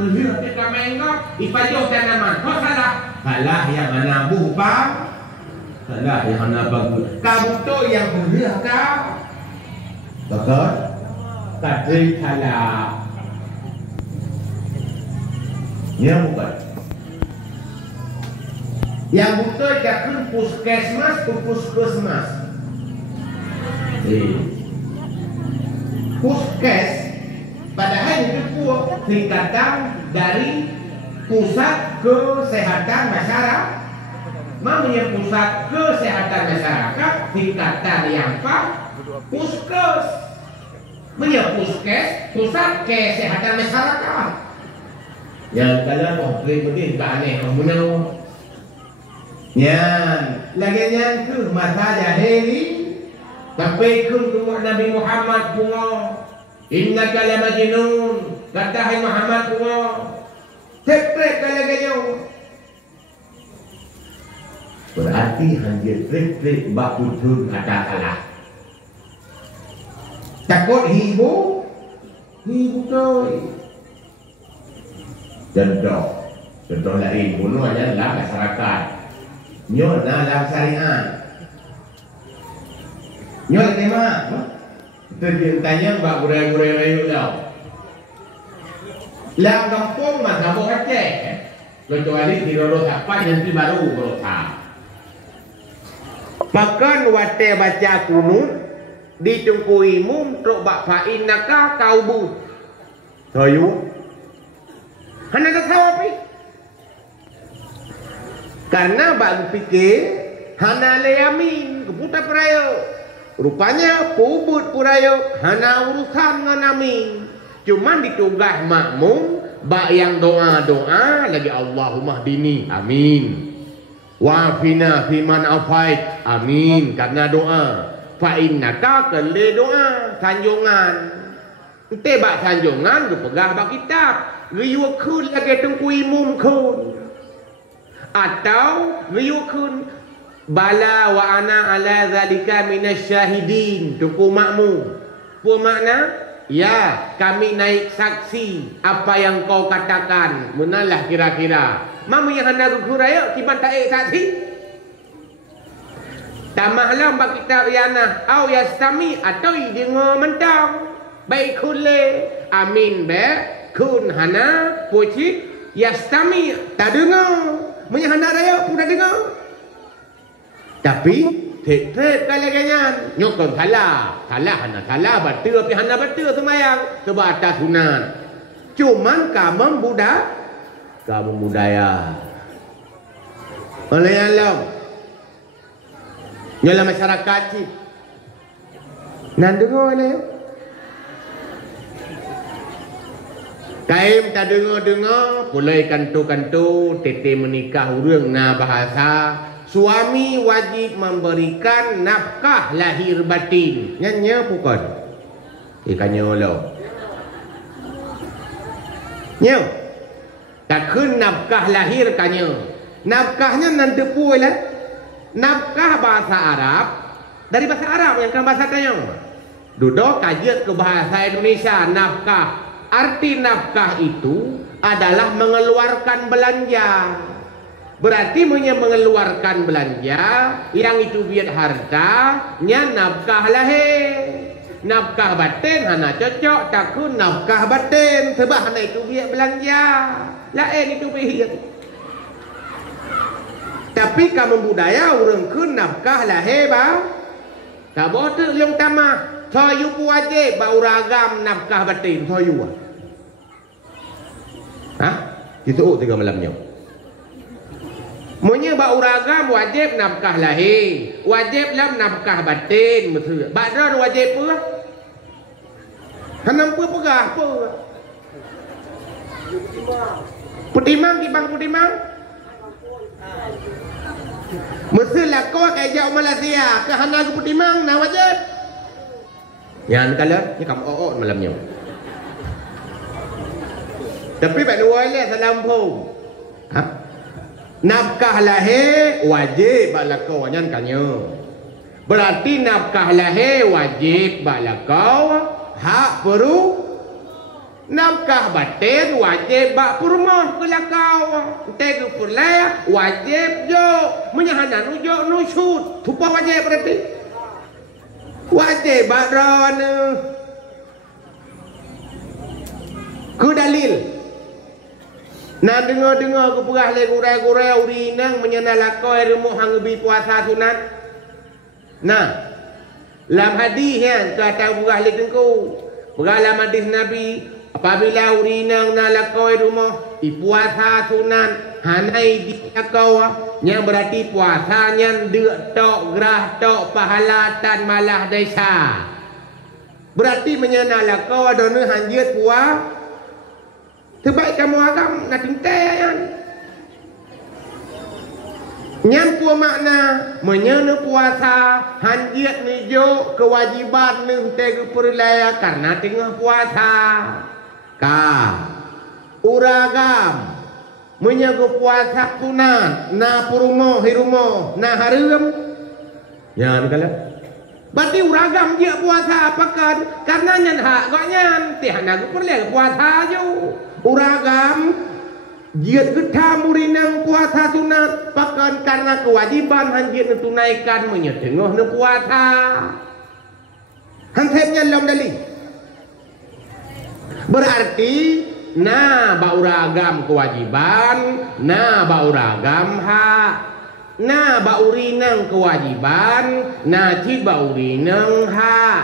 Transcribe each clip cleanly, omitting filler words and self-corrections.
berhir kita menggap ipajoh tanaman. Kau salah. Salah yang anak bupa. Salah yang anak bagus. Kamu tu yang berhir kau. Betul? Kadri salah. Ya bukan. Yang betul jakun puskesmas tu puskesmas. Puskes padahal itu tingkatan dari pusat kesehatan masyarakat. Namanya pusat kesehatan masyarakat tingkatan yang apa? Puskes. Namanya puskes pusat kesehatan masyarakat. Yang kalau begini tak aneh kamu. Nyan, lagi nyan ke masa jahili. Sampai ke Nabi Muhammad bunga. Innaka la majnun. Kata hai Muhammad bunga. Trek-trek kalaganya. Berarti hanya trek-trek bak putus ada salah. Takut hibu. Hibu tu. Contoh lain bunuh adalah masyarakat. Nyo dalam syariat. Nyo tema. Itu dia tanya bak gurai-gurai rayu dah. Lang kampung masa mau Aceh. Kecuali di Roro Sapat nanti baru Rota. Makan wate baca kunut di tungkui mum truk bak fain naka kau bu. Tahu? Hana tak tahu apa? Karena bak fikir hana leyamin keputar peraya. Rupanya pubut puraya hana urusan dengan amin. Cuman ditugas makmum bak yang doa-doa lagi Allahumma hdini amin. Wa'afina fiman afait amin karena doa. Fa innaka kele doa sanjungan. Ente bak sanjungan tu pegah bak kitab. Riu kun lagi tungkui mum kun. Atau riu kun bala wa ana ala zalika minasyahidin tungku makmum. Apa makna? Ya, kami naik saksi apa yang kau katakan. Menalah kira-kira. Mamu yang hendak kuraya kiban tak saksi. Tamahlah bak kitab yana au yastami atau dengar mentang. Baik kule amin be kun hana puji yastami tak dengar. Menyah hendak raya pun dah dengar. Tapi tek-tek kalaganya nyokong salah hana salah betul tapi hana betul semayang sebab atas sunan. Cuman kamu budaya oleh alam nyolah masyarakat cip nan dengar ni kaim tak dengar pulai kantu-kantu tete menikah urang na bahasa. Suami wajib memberikan nafkah lahir batin. Nyanya bukan? Ikannya lo. Nyo. Takkan nafkah lahir kannya. Nafkahnya nanti pulang. Nafkah bahasa Arab dari bahasa Arab yang kan bahasa kanyo. Duduk kajian ke bahasa Indonesia nafkah. Arti nafkah itu adalah mengeluarkan belanja. Berarti mengeluarkan belanja yang itu biar harta nya nafkah lahir. Nafkah batin hana cocok takun nafkah batin sebab hana itu biar belanja. Lain itu biar. Tapi kamu budaya orang kun nafkah lahir ba. Kabo tu yang tamah. Soyu wajib bau ragam nafkah batin soyu. Hah? Itu tiga malamnya. Monya bau ragam wajib nafkah lahir, wajib lam nafkah batin betul. Badran wajib pula. Hanam pun pegah apa? Putimang kibang putimang. Mesti lah kau kayak jauh Malaysia ke hana ke putimang na wajib. Yang kalau ni kamu malamnya. Tapi pak dua ni salam pun. Ha? Nafkah lahir wajib balakau nyan kanyo. Berarti nafkah lahir wajib balakau hak Nafkah batin wajib bak purmah kelakau. Tegu pulai wajib jo. Menyahanan ujo nusut. Tupa wajib berarti. Wajib bak ron. Ku dalil. Nah dengar-dengar ku perah le gurai-gurai urinang menyenalakoi remuh hang lebih puasa sunat. Nah. Lam hadis kan kata perah le tengku. Perah lam hadis Nabi. Apabila urinang nalakoi rumah puasa sunat hanai diakau yang berarti puasanya dek tok gerah tok pahala tan malah desa. Berarti menyenalakau adone hanjit puas. Sebaik kamu agam nak tintayan. Yang pua makna menyena puasa hanjit nijo kewajiban nih tegu perlaya karena tengah puasa. Uragam menyago puasa sunat na purumo hirumo na harum nyan kala berarti uragam dia puasa apakan karena nyan hak kok nyan teh nagu perle puasa jo uragam dia getam urinang puasa sunat pakan karena kewajiban hanjit tunaikan menyetengah na puasa hantepnya lam dali. Berarti na bauragam kewajiban, na bauragam hak, na baurinang kewajiban, na ci baurinang hak.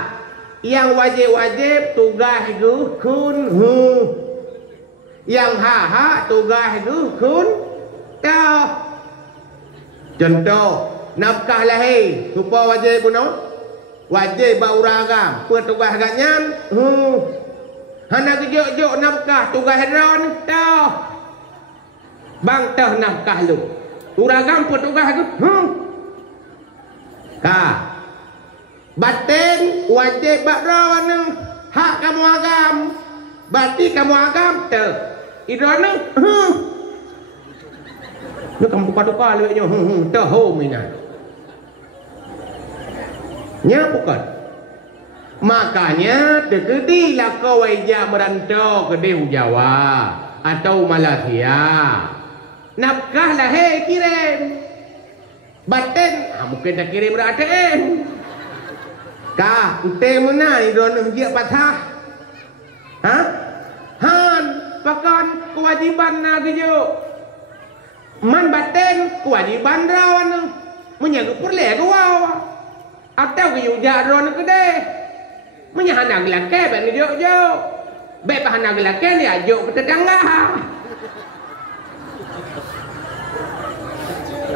Yang wajib-wajib tugas guhkun hu. Yang hak tugas guhkun tau. Contoh, nafkah lahir, supa wajib bunuh. Wajib bauragam, petugas ganyan hu. Hana kejok-jok nafkah tugas ron tau. Bang tau nafkah lu. Uragam pun tugas tu. Batin wajib bak ron. Hak kamu agam. Berarti kamu agam tau. Idron ni. Lu kamu buka-buka lu nyo. Tau minat. Nya bukan. Makanya deketilah kau wajah merantau ke Dewa Jawa atau Malaysia. Nafkah lah kirim. Batin mungkin dah kirim berada. Kah ente mana idon dia patah. Han pakan kewajiban na gejo. Man batin kewajiban rawan menyaga perle gua. Atau gejo jaron ke deh. Menyahanang lelaki baik ni jok-jok. Baik pahanang lelaki ni ajok ke tetangga.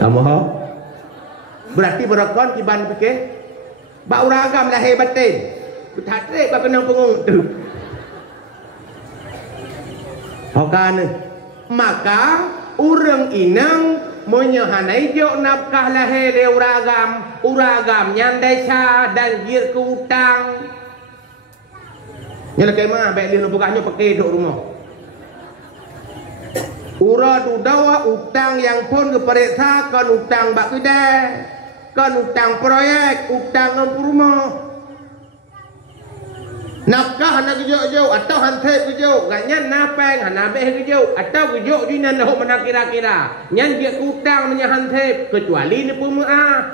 Kamu ho? Berarti berakon kiban fikir. Bak uragam lahir batin. Kutatrik bak kenang pengung tu. Hokan maka urang inang menyahanai jok nafkah lahir le uragam nyandai dan gir ke utang. Nyala kemah baik dia bukannya pakai duk rumah. Ura tu dawa utang yang pun keperiksa kan utang bak kedai, kan utang proyek, utang ngam rumah. Nafkah nak kejok-jok atau hantai kejok, ganyan napeng hanabeh kejok atau kejok jinan dah mana kira-kira. Nyan dia utang menya hantai kecuali ni pemaaf.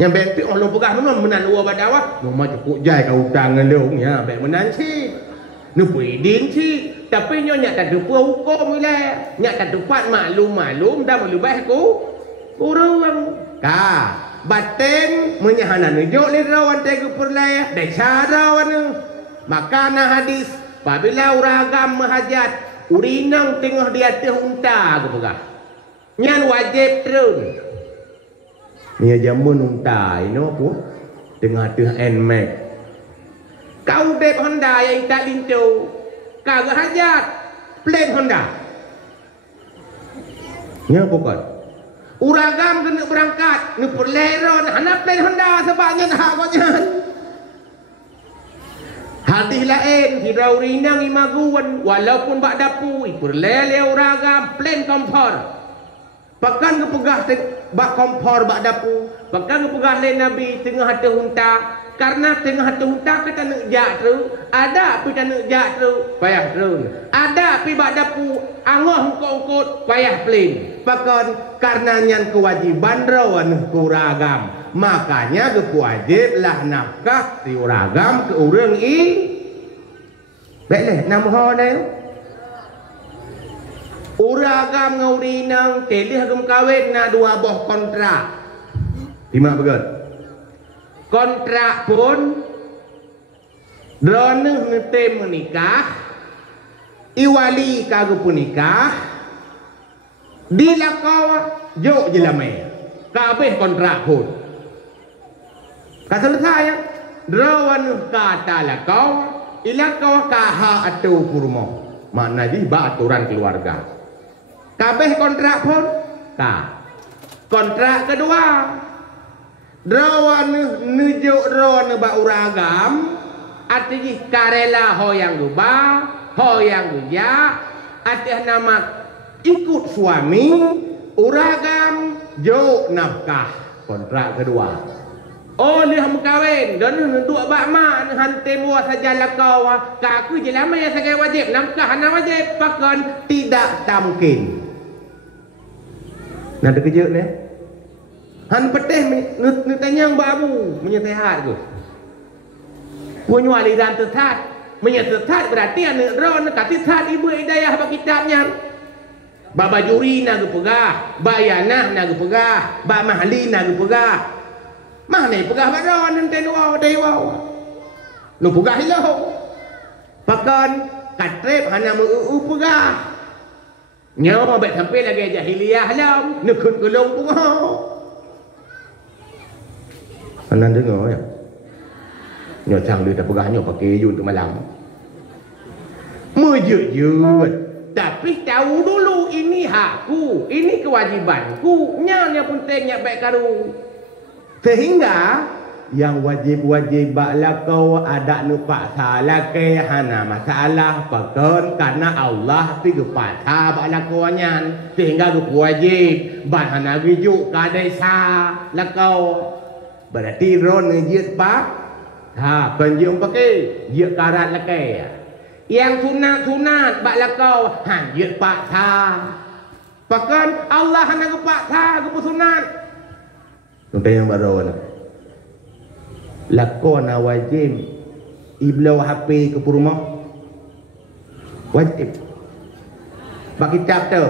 Yang baik tu Allah pegah mana menan dua badawah. Mama cukup jai kau utang ngelung ya, baik menan si. Nu puidin si, tapi nyo nyak tak dupa hukum ile. Nyak tak dupat maklum dah melubah ku. Urang batin menyahanan nujuk li rawan tegu perlaya desa rawan. Maka na hadis apabila uragam mahajat urinang tengah di atas unta aku pegah. Nyan wajib terus. Ni jamun unta ino ku tengah NMAX. Kau dep Honda yang tak lintu. Kau hajat plate Honda. Nya pokok. Uragam kena berangkat, ni perleron anak plate Honda sebabnya hak konya. Hadis lain hirau rinang imaguan walaupun bak dapu perlele uragam plate kompor. Pakan ke pegah bak kompor bak dapu, pakan ke pegah le Nabi tengah ada unta karena tengah tungtak kita nak jak terus, ada pi tak nak jak terus, payah terus. Ada pi bak dapu angoh ukut payah pelin. Pakon karena nyan kewajiban rawan kuragam. Makanya kewajiblah nafkah si uragam ke urang i. Baiklah, nama ho đây. Uragam ngauri nang telih gum kawin na dua boh kontrak. Lima begot. Kontrak pun drone ngete menikah. Iwali kagu pun nikah. Dilakaw jok jelame. Kabeh kontrak pun. Kata saya, drawan kata lakau, ilakau kaha atau kurma. Makna di aturan keluarga. Kabeh kontrak pun, ka. Kontrak kedua, drawan nujuk drawan ba uragam, artinya karela ho yang gubah, ho yang guja, artinya nama ikut suami, uragam jok nafkah. Kontrak kedua. Oh ni ham kawin dan duk bak mak hantai muah saja lakau kaku je lama ya sebagai wajib nafkah hana wajib pakon tidak tamkin. Nah ada kerja ni. Han petih ni tanya babu menyehat tu. Punya aliran tersat, menyesat berarti anak ron kata tersat ibu hidayah bagi kitabnya. Baba juri nak pegah, bayanah nak pegah, ba mahli nak pegah. Mana pegah badan nanti luar dewa. Nu pegah hilau. Pakan katrep hana mu pegah. Nyawa bet sampai lagi jahiliyah lam, nekun gelong pegah. Anan dengar ya. Nyo sang dia tak pegahnya pakai yun tu malam. Mejut-jut. Tapi tahu dulu ini hakku, ini kewajibanku. Nya yang pentingnya baik karu. Sehingga yang wajib-wajib baklakau ada nupak salah ke hana masalah pakon karena Allah pi gepatha baklakuannya sehingga wajib bahana gijuk kadai sa lakau berarti ron ngejiat pak ha penjung pakai jiat karat lakai yang sunat-sunat baklakau han jiat pak tha pakon Allah hana gepatha gepusunat Tuntai yang baru lakon wajib iblau HP ke rumah wajib bagi cap tu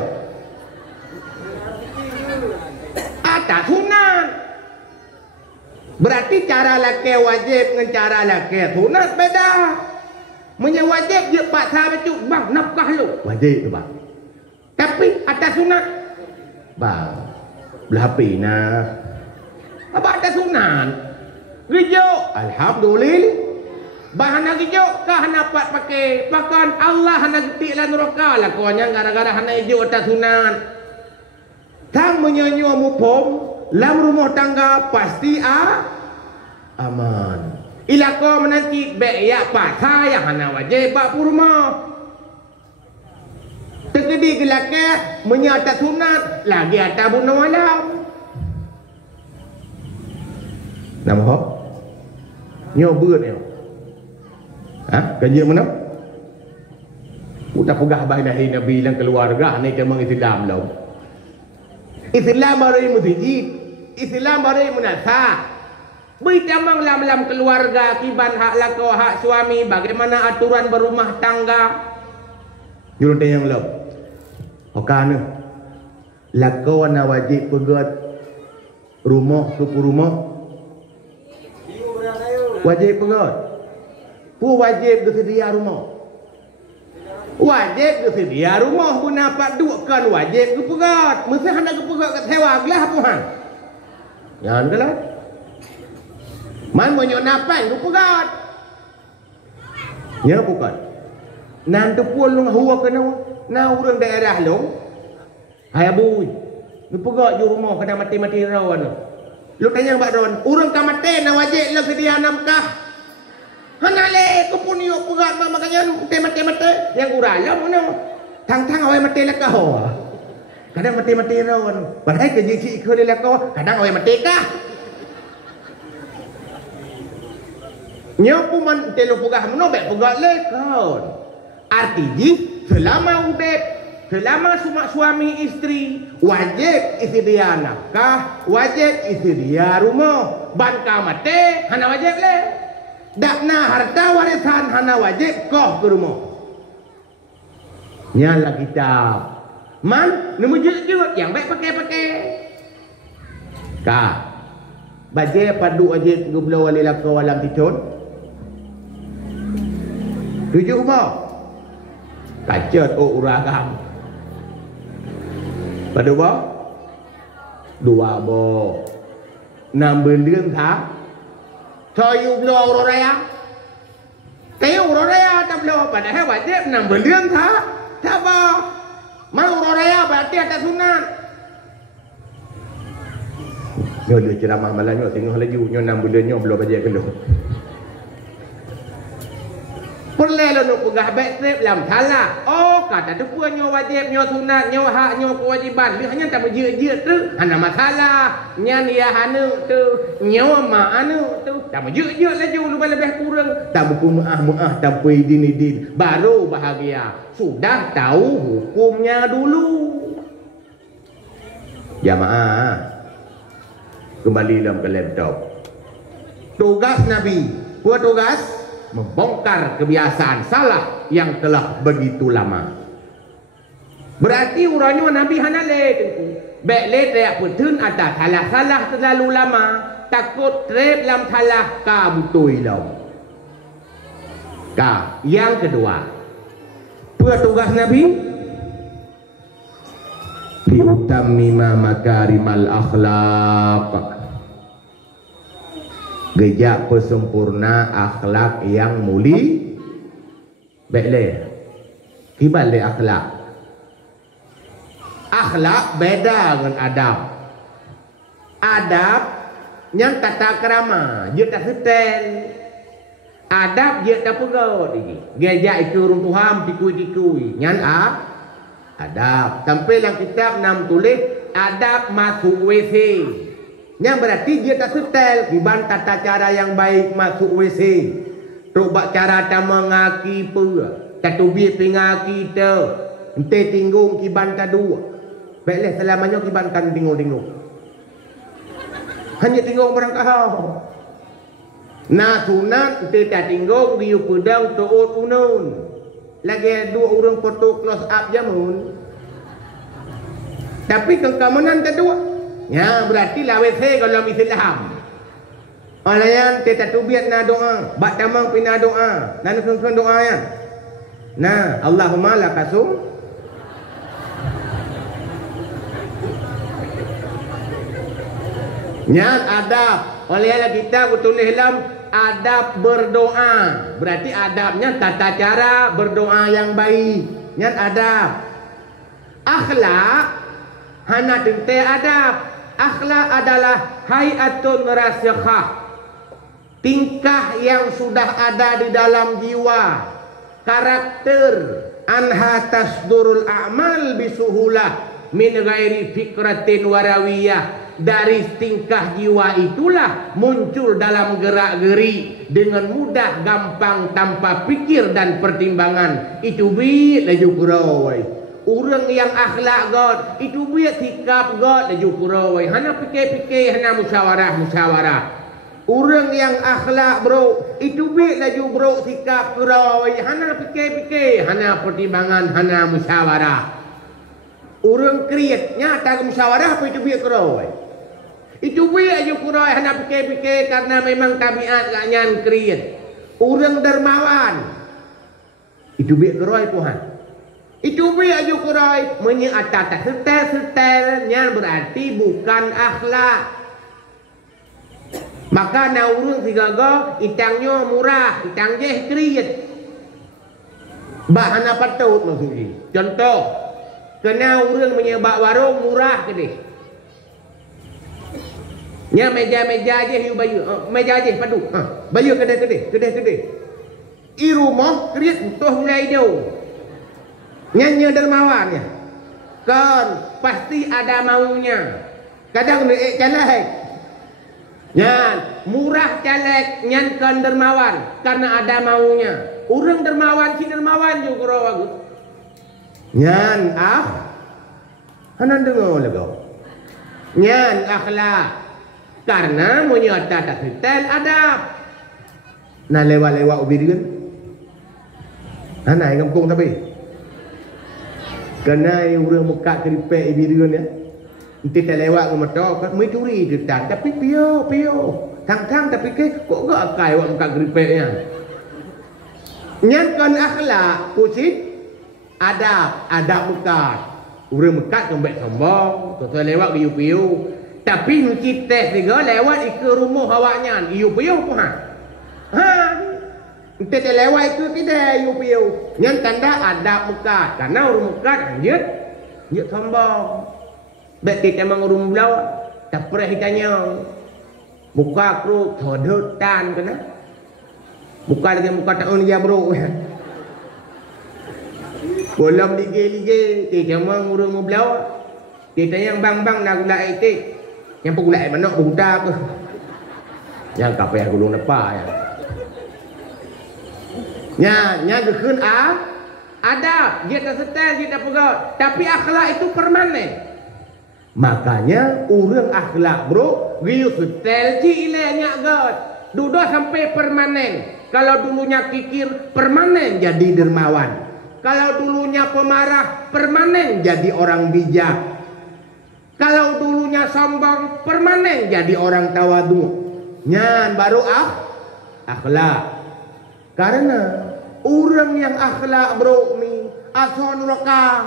ada sunat berarti cara laki wajib dengan cara laki sunat beda punya wajib dia pak sahabat tu bang nafkah lu wajib tu bang tapi ada sunat bang belah HP nah apa ada sunat? Gijuk, alhamdulillah. Bahana gijuk kah dapat pakai? Bahkan Allah hana getik lah neraka lah konya gara-gara hana gijuk atas sunat. Tang menyanyi mupom lam rumah tangga pasti aman. Ila ko menanti be ya patah yang hana wajib pak rumah. Tegedi gelake menyata sunat lagi atas bunuh alam. Nama ho? Nyo beut ni. Ha? Kerja mana? Udah pegah baik dari Nabi dan keluarga ni cemang Islam lo. Islam baru mujib. Islam baru munasa. Bui cemang lam keluarga kiban hak lako hak suami bagaimana aturan berumah tangga. Jurun tayang lo. Okana. Lako na wajib pegat rumah ke rumah. Wajib pegat. Pu wajib bersedia rumah. Wajib bersedia rumah pun dapat duakan wajib ke pegat. Mesti hendak ke pegat kat sewa gelah puhan. Jangan gelah. Man monyo napai ke pegat. Ya bukan. Nanti pun lu huwa kena na urang daerah lu. Hai abui. Lu pegat ju rumah kena mati-mati rawan. Lu tanya Mbak Ron, urang kamate na wajib lu sedia nafkah. Hanale ko pun yo pegat makanya mati-mati yang urala mono. Tang-tang awai mati lakah. Kadang mati-mati rawan. Padahal kerja cik ikut dia lakah, kadang awai mati kah. Nyo puman telo pugah menobek pugah lekon. Artinya selama udep, selama suami istri wajib isi dia nafkah, wajib isi dia rumah. Ban kamate hana wajib le. Dakna harta warisan hana wajib koh ke rumah. Nyala kitab. Man nemu jut yang baik pakai. Ka. Baje padu wajib gublo walilaka walam ticun. Tujuh apa? Kacat uragam. Pada apa? Dua apa? Nambah lương tháng. Thôi yêu lo rồi à? Cái rồi à? Đâm lo bạn hãy hỏi tiếp nambah lương tháng. Thế apa? Mau rồi à? Berarti ada sunat. Nyo dia ceramah malam nyo tengok laju nyo nambah lương nyo belum baca kelo. Perle lo nuk pegah baik trip lam salah. Oh kata tu pun nyo wajib nyo sunat nyo hak nyo kewajiban. Dia hanya tak berjia-jia tu. Hana masalah. Nyan dia hanu tu. Nyo ma anu tu. Tak berjia-jia laju lebih kurang. Tak buku muah tak pergi din. Baru bahagia. Sudah tahu hukumnya dulu. Jamaah. Kembali dalam ke laptop. Tugas Nabi. Buat tugas membongkar kebiasaan salah yang telah begitu lama. Berarti urangnya Nabi hana le tentu. Baik le teriak petun atas salah terlalu lama. Takut trep dalam salah ka butui lau. Ka. Yang kedua. Tugas Nabi. Biutammima makarimal akhlaq. Gejak pesempurna akhlak yang muli. Baiklah. Kibal le akhlak. Akhlak beda dengan adab. Adab yang tata krama, dia tak setel. Adab dia tak pegot lagi. Gejak itu runtuham tikui-tikui. Yang adab. Sampai dalam kitab nam tulis adab masuk WC. Yang berarti dia tak setel. Kiban tata cara yang baik masuk WC. Coba cara tak mengaki pula. Tak tubik pengaki tu. Ente tinggung kiban tak dua. Baiklah selamanya kiban kan tinggung-tinggung. Hanya tinggung barang kau. Nah sunat ente tak tinggung. Dia pedang tuut unun. Lagi dua orang foto close up jamun. Tapi kengkamanan tak dua. Ya berarti lah WC kalau Islam. Olayan teta tubiat na doa, bak tamang pina doa. Dan sun doa ya. Nah, Allahumma lakasum. Nyat adab. Olayan kita betul Islam adab berdoa. Berarti adabnya tata cara berdoa yang baik. Nyat adab. Akhlak hana tente adab. Akhlak adalah hayatun rasikhah. Tingkah yang sudah ada di dalam jiwa. Karakter. Anha tasdurul a'mal bisuhulah. Min ghairi fikratin warawiyah. Dari tingkah jiwa itulah muncul dalam gerak-geri. Dengan mudah, gampang, tanpa pikir dan pertimbangan. Itu bi laju kurawai. Orang yang akhlak God itu biar sikap God laju kurawai. Hana fikir-fikir, hana musyawarah. Orang yang akhlak bro itu biar laju bro sikap kurawai. Hana fikir-fikir, hana pertimbangan, hana musyawarah. Orang kriatnya tak musyawarah apa itu biar kurawai. Itu biar laju kurawai, hana fikir-fikir karena memang tabiat gaknya kriat. Orang dermawan itu biar kurawai Tuhan. Itu biar aja kurai menyata tak setel-setelnya berarti bukan akhlak. Maka na urang sigaga itangnya murah, itang je kriat. Bahana patut maksudnya. Contoh, kena urang menyebab warung murah ke deh. Nya meja-meja je you bayu, meja je padu. Bayu kedai. I rumah kriat butuh mulai jauh. Nyanyi dermawannya kan pasti ada maunya. Kadang dia calai. Nyan murah caleg nyankan dermawan karena ada maunya. Urang dermawan si dermawan juga rawagut. Nyan hanan dengar lagu. Nyan akhlak karena menyata tak detail adab. Nah lewat-lewat ubirian. Hanai kampung tapi. Kena urang muka keripek ibirian ya. Nanti tak lewat rumah kat mencuri detan tapi pio. Tang tapi ke kok gak akai wak muka keripeknya. Nyankan akhlak kusit adab muka. Urang muka kembali sombong, tu lewat piu. Tapi nuci teh juga lewat ke rumah awaknya. Piu pun Nanti tak lewat ke tidak piu. Yang tanda adab muka. Karena urang muka anjut sombong. Berarti memang urang belau tak pernah hitanya. Muka kru thodotan kena. Bukan lagi muka tahun dia bro. Bolam lige. Kita memang urang belau. Kita yang bang nak gula itu. Yang pegula mana budak ke. Yang kapal gulung apa ya. Nya gekun adab. Dia tak setel, dia tak pegat. Tapi akhlak itu permanen. Makanya urang akhlak bro, riu setel ci ilenya got. Duduk sampai permanen. Kalau dulunya kikir, permanen jadi dermawan. Kalau dulunya pemarah, permanen jadi orang bijak. Kalau dulunya sombong, permanen jadi orang tawadu. Nyan baru akhlak. Karena orang yang akhlak bro mi ason rekam.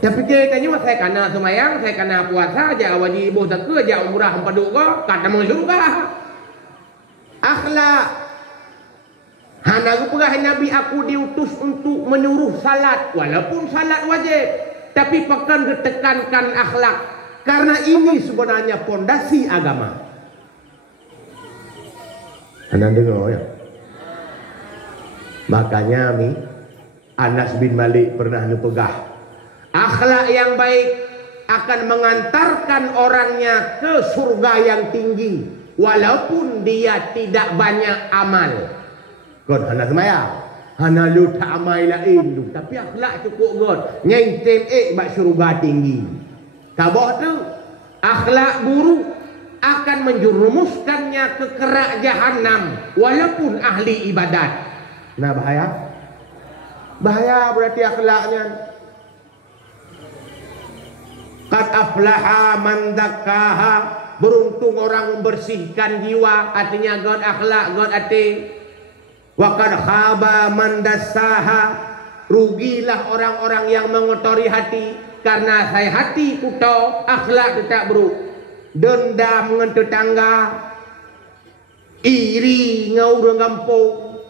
Tapi katanya saya kena semayang, saya kena puasa aja wajib ibu tak kerja umrah empaduk ko, kata mensuka. Akhlak. Hana pernah Nabi aku diutus untuk menyuruh salat, walaupun salat wajib. Tapi pekan ditekankan akhlak. Karena ini sebenarnya pondasi agama. Anda dengar ya? Makanya Anas bin Malik pernah ngepegah. Akhlak yang baik akan mengantarkan orangnya ke surga yang tinggi. Walaupun dia tidak banyak amal. Kon hana semaya. Hana lu tak amal lain tu. Tapi akhlak cukup god. Nyentem bak surga tinggi. Kabah tu. Akhlak buruk akan menjerumuskannya ke kerak jahanam. Walaupun ahli ibadat. Nah bahaya. Bahaya berarti akhlaknya. Qad aflaha man zakkaha. Beruntung orang membersihkan jiwa. Artinya god akhlak, god hati. Wa qad khaba man dassaha. Rugilah orang-orang yang mengotori hati. Karena saya hati kuto, akhlak tetap buruk. Dendam dengan tetangga. Iri dengan orang kampung.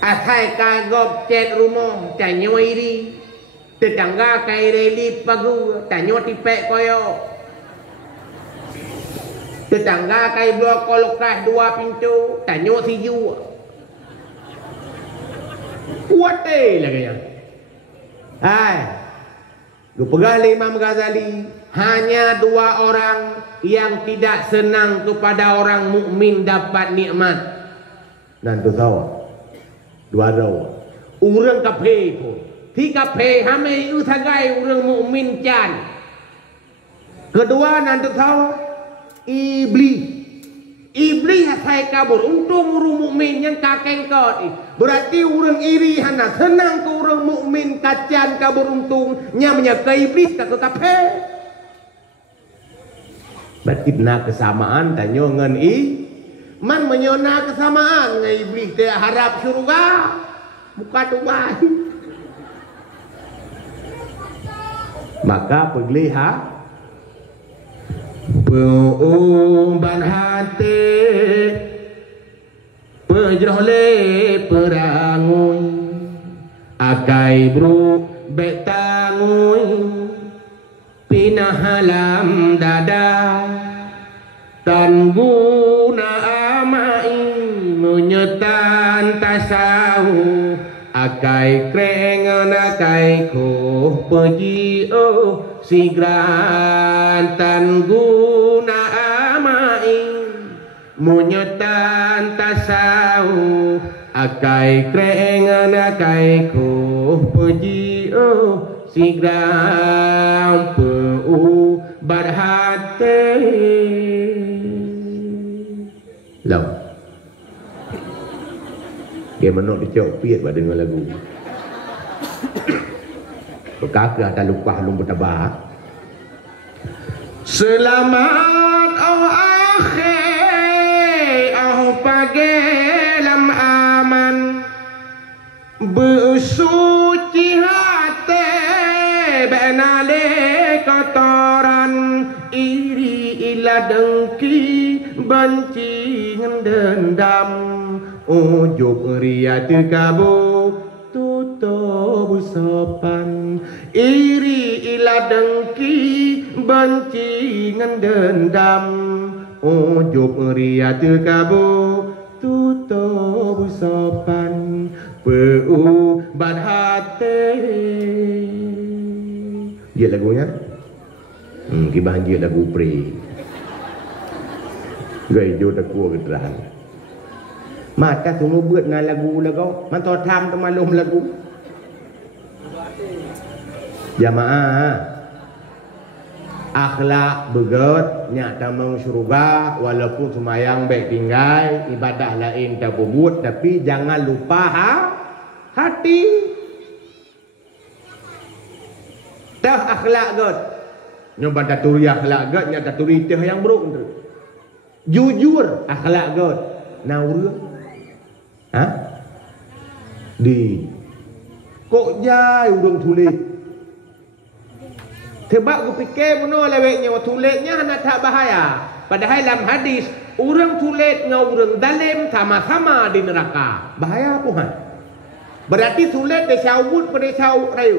Asai kagop cet rumah, tanyo iri. Tetangga kai reli pagu, tanyo tipek koyo. Tetangga kai blok kolokas 2 pintu, tanyo siju. Kuat lagi ya. Hai. Gupegah Imam Ghazali, hanya 2 orang yang tidak senang kepada orang mukmin dapat nikmat. Dan tu tahu. 2 orang. Urang kafe pun. Ti kafe hame utagai urang mukmin jan. Kedua nanti tahu iblis. Iblis hai kabur untung urang mukmin yang kakeng kot. Berarti urang iri hana senang ke urang mukmin kacan kabur untung nya menyaka iblis tak ke kafe. Berarti nak kesamaan tanyo ngan man menyona kesamaan dengan iblis dia harap surga. Bukan tu baik. Maka perliha Peumban hati Pejrole perangui Akai bro betangui Pinah halam dada Tan guna amai Menyetan tasahu akai krengan akai ko pergi sigran tan guna amain munyotan tasau akai krengan akai ko pergi sigran peu barhate lau dia menok dicok piat pada dengan lagu berkakak tak lupa lum bertabak selamat akhir pagi lam aman bersuci hati benale kotoran iri ila dengki benci dendam ujub ria terkabur tutup sopan iri ila dengki benci dendam ujub ria terkabur tutup sopan peubat hati. Dia lagunya kibahan dia lagu pre gay jo tak kuat keterangan mata semua buat dengan lagu man to tham to malum lagu jamaah akhlak begot nya tamang syurga walaupun semayang baik tinggal ibadah lain tak berbuat tapi jangan lupa hati tah akhlak got nyoba taturi akhlak got nya taturi teh yang buruk jujur akhlak got naurung di kok jai urang tulis sebab aku fikir mana leweknya tulisnya nak tak bahaya padahal dalam hadis urang tulis dengan urang zalim sama-sama di neraka bahaya Tuhan berarti tulis dia syawut pada syawut rayu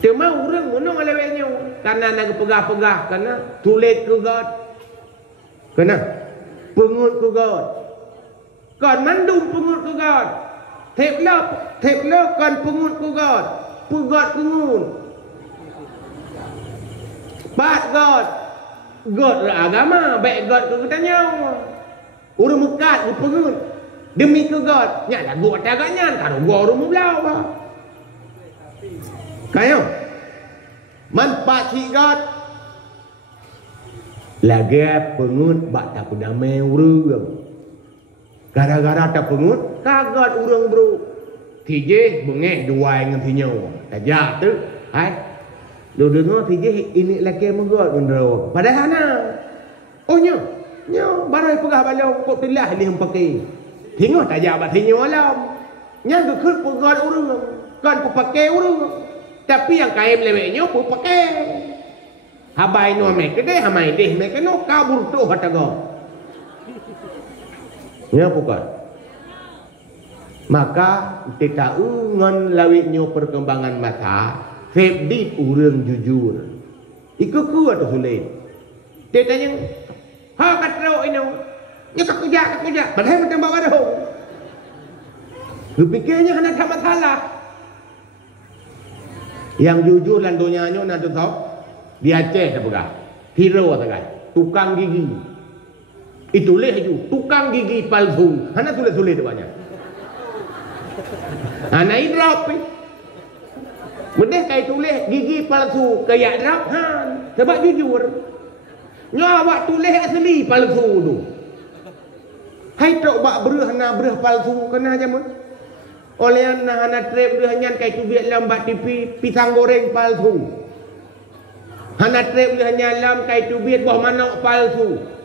cuma urang mana leweknya karena nak pegah-pegah karena tulis ke God kena pengut ke God còn mandum pengut ke God thep lo còn pengut ke God pugot pengut bat God agama baik God ke katanya urang mekat ke pengut demi ke God nya lagu agaknya kalau gua urang belau ba kayo manfaat si God lagi pengut bak tak pedamai urang gara-gara tak pengut kagat urang bro tije bengek dua dengan tinyo tajak tu hai lu dengar tije ini laki mengot bendro padahal na oh nyo barai pegah balau kok tilah ni hang pakai tengok tajak bat tinyo alam nya gekut pengot urang kan ku pakai urang tapi yang kaim leweknya ku pakai habai no mek deh hamai deh mek no kabur tu hatago ya bukan maka kita ngon lawiknya perkembangan masa febdit urang jujur ikut kuat sulit dia tanya ha katro ino nya kakuja padahal macam bawa dah lu pikirnya kena tak masalah yang jujur lan dunianya nak tahu di Aceh tak pegah hero tak tukang gigi itu leh ju tukang gigi palsu hana tulis banyak ana drop mendeh kai tulis gigi palsu kayak drop han sebab jujur nyawak tulis asli palsu tu hai tok bak bereh hana bereh palsu kena aja mun oleh hana trap bereh nyan kai tu biak lambat TV pisang goreng palsu hana trap bereh nyan lam kai tu biak buah manok palsu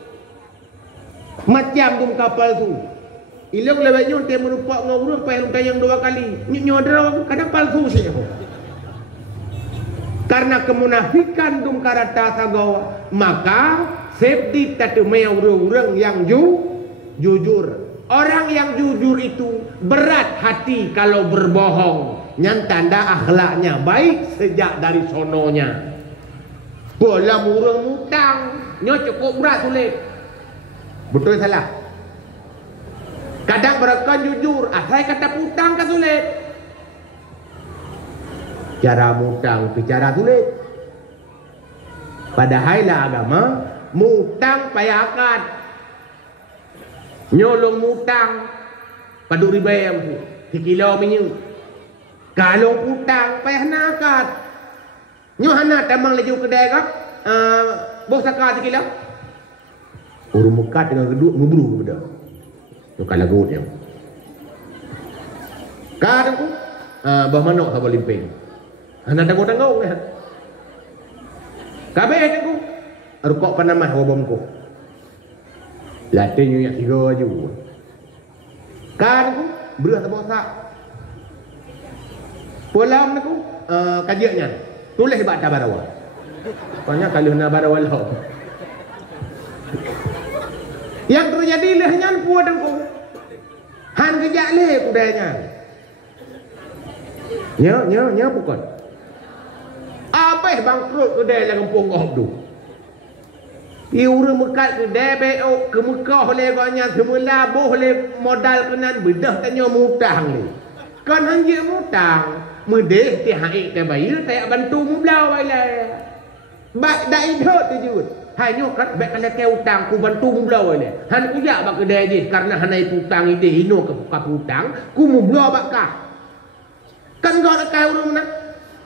macam dum kapal tu ilok lewatnya dia merupak ngurung payah tayang 2 kali nyodra kadang palsu sih karena kemunafikan dum karata sagawa maka safety tatu orang yang jujur orang yang jujur itu berat hati kalau berbohong yang tanda akhlaknya baik sejak dari sononya bola murung mutang nyo cukup berat sulit betul salah Kadang mereka jujur, saya kata hutang kan sulit. Cara hutang bicara sulit. Padahal lah agama hutang payakan. Nyolong hutang padu riba yang tu 3 kilo minyak. Kalau hutang payah nakat. Nyohana tamang laju kedai kak bos saka 3 kilo. Urung mekat dengan kedua memburu kepada. Bukan lagu dia. Kadang ku bah manok sama limping. Anak tanggung-tanggung ya. Kabeh tanggung. Rukuk panamah wabamku. Latih yang 3 aja. Kadang ku berat bosak. Pulang aku kajiannya. Tulis baca barawa. Banyak kali nak barawa lah. Yang terjadi lehnya puan aku. Han kejak leh kudanya. Nya bukan. Apa bangkrut kedai dalam kampung Abdu. Iura mekat kedai beo ke Mekah oleh ganya semula boleh modal kenan bedah tanya mutang ni. Kan hanya mutang, mudeh ti haik te bayar te bantu mublau baile. Bak dai dah tujud. Hanya kat bek kalau ke utang ku bantu mublau baile. Han ujak bak kedai ni karena hanai putang ide hino ke putang, ku mublau bak ka. Kan gak kau urang nak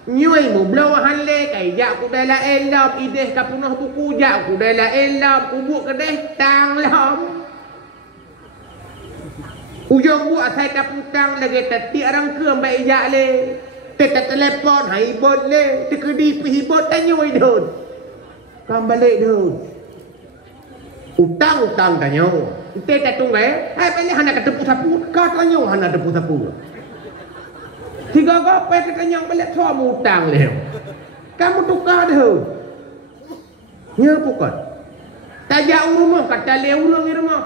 nyoi mublau hanle kai jak ku dala elap ide ka punah buku jak ku dala elap ku buat kedai tang lam. Ujung buat saya tak putang lagi tadi orang ke ambil ijak le. Tak telefon hai bot le. Tekedi pi bot tanya oi don. Kam balik don. Utang tanya. Te tak tunggai. Hai balik hana kata sapu. Ka tanya hana depu sapu. 3 gapai kita yang balik suami utang le. Kamu tukar dah. Nya bukan. Tajak rumah kata le urang rumah.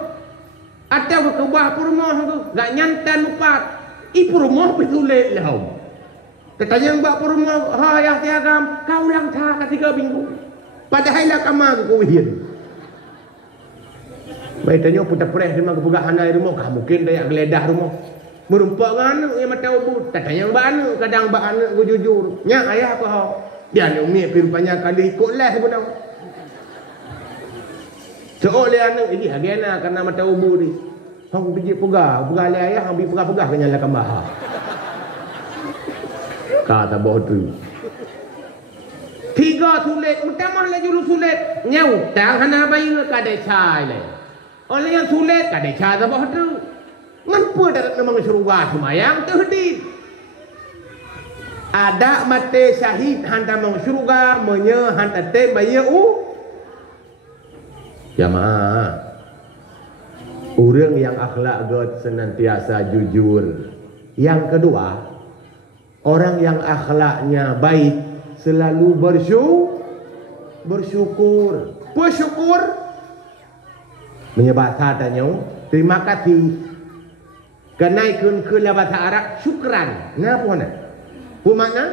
Atau ke bawah rumah tu, gak nyantan lupa. Ibu rumah betulit lah. Katanya mbak rumah, ha yang tiagam, kau lang tak 3 minggu. Padahal lah kamar kau hian. Baik tanya putar pereh rumah kebukaan dari rumah, kah mungkin dia geledah rumah. Merumpak kan yang mata ubud. Katanya mbak anu, kadang mbak anu aku jujur. Nya ayah apa hau? Dia ni umi rupanya kali ikut lah sebenarnya. Seoleh anak ini hagena karena mata umur ni. Hang pergi pegah le ayah hang pergi pegah ke nyalakan bahar. Kata bodoh. 3 sulit, pertama lagi dulu sulit. Nyau tang hana bayi ke kadai cai le. Oleh yang sulit kadai cai tak bodoh. Ngapa dak memang surga semayang terhadap. Ada mate syahid handa mau surga menye handa te bayi Jamaah, orang yang akhlak God senantiasa jujur. Yang kedua, orang yang akhlaknya baik selalu bersyukur. Bersyukur menyebab tanya terima kasih. Kenaikan ke bahasa Arab syukran. Kenapa nak? Bermakna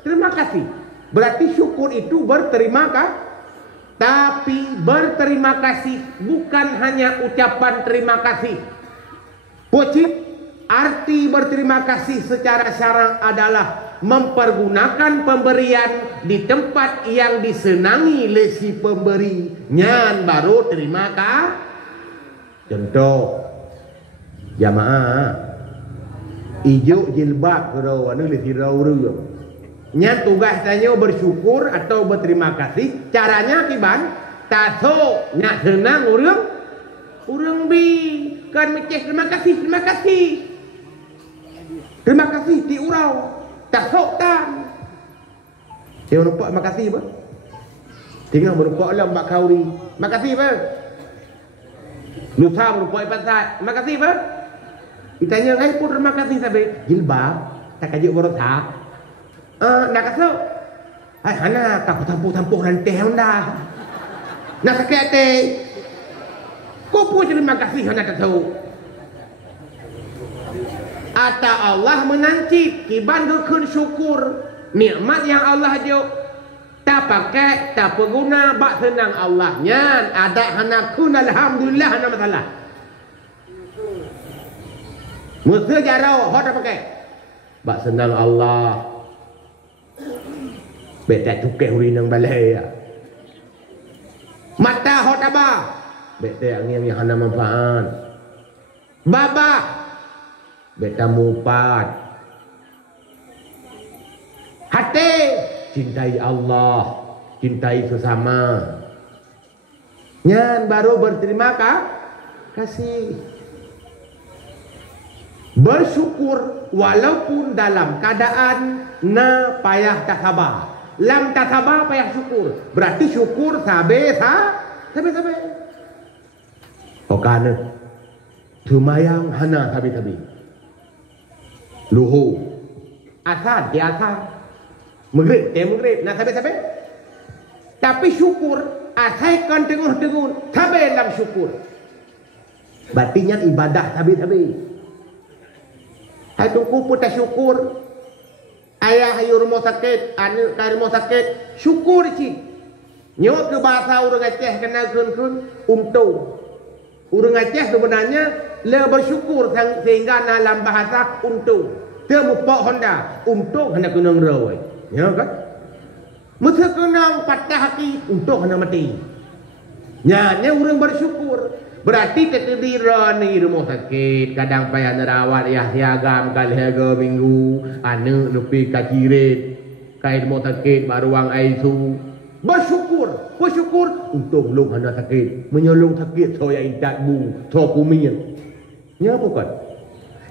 terima kasih. Berarti syukur itu berterima kasih. Tapi berterima kasih bukan hanya ucapan terima kasih. Wajib arti berterima kasih secara syar'i adalah mempergunakan pemberian di tempat yang disenangi oleh si pemberi. Nyan baru terima kasih. Contoh jamaah ijo jilbab kerau anu le tirau reu. Nya tugas tanya bersyukur atau berterima kasih. Caranya kiban taso nya senang urang bi kan meceh terima kasih ti urau taso tam dia nampak makasih apa tinggal merupak lah mbak kauri makasih apa lusa merupak pasal makasih apa ditanya ai pun terima kasih sampai jilbab tak kajuk borota nak kasih, hana tak tampuk rantai anda. Nak sakit hati. Kau pun terima kasih hana tak tahu. Ata Allah menanti kiban gekun syukur nikmat yang Allah jo. Tak pakai, tak berguna, bak senang Allahnya. Ada hana kun alhamdulillah hana masalah. Musuh jarau hot apa pakai? Bak senang Allah. Betak cukai huri nang balai ya. Mata hot apa? Betak yang hana manfaat. Baba. Betak mupat. Hati cintai Allah, cintai sesama. Nyan baru berterima kasih. Bersyukur walaupun dalam keadaan na payah tak sabar. Lam tak sabar payah syukur. Berarti syukur sabe. Okana tumayang hana sabe. Luhu asal dia asal. Maghrib, nak sabe. Tapi syukur, asaikan tengah-tengah, sabe dalam syukur. Berarti ibadah sabe. Hai tunggu putar syukur. Ayah ayu rumah sakit, anak ke rumah sakit, syukur cik. Nyok ke bahasa orang Aceh kena kun untung. Orang Aceh sebenarnya le bersyukur sehingga dalam bahasa untung. Dia mupok Honda, untung hendak kena ngeroi. Ya kan? Masa kena patah hati, untung hendak mati. Nyanya orang bersyukur. Berarti terkira ni rumah sakit, kadang payah nerawat ya siagam kali harga minggu, anak lebih kacirit, kain rumah sakit baru ruang ICU. Bersyukur untuk belum hendak sakit, menyolong sakit saya ingat bu, saya kumin. Ya bukan?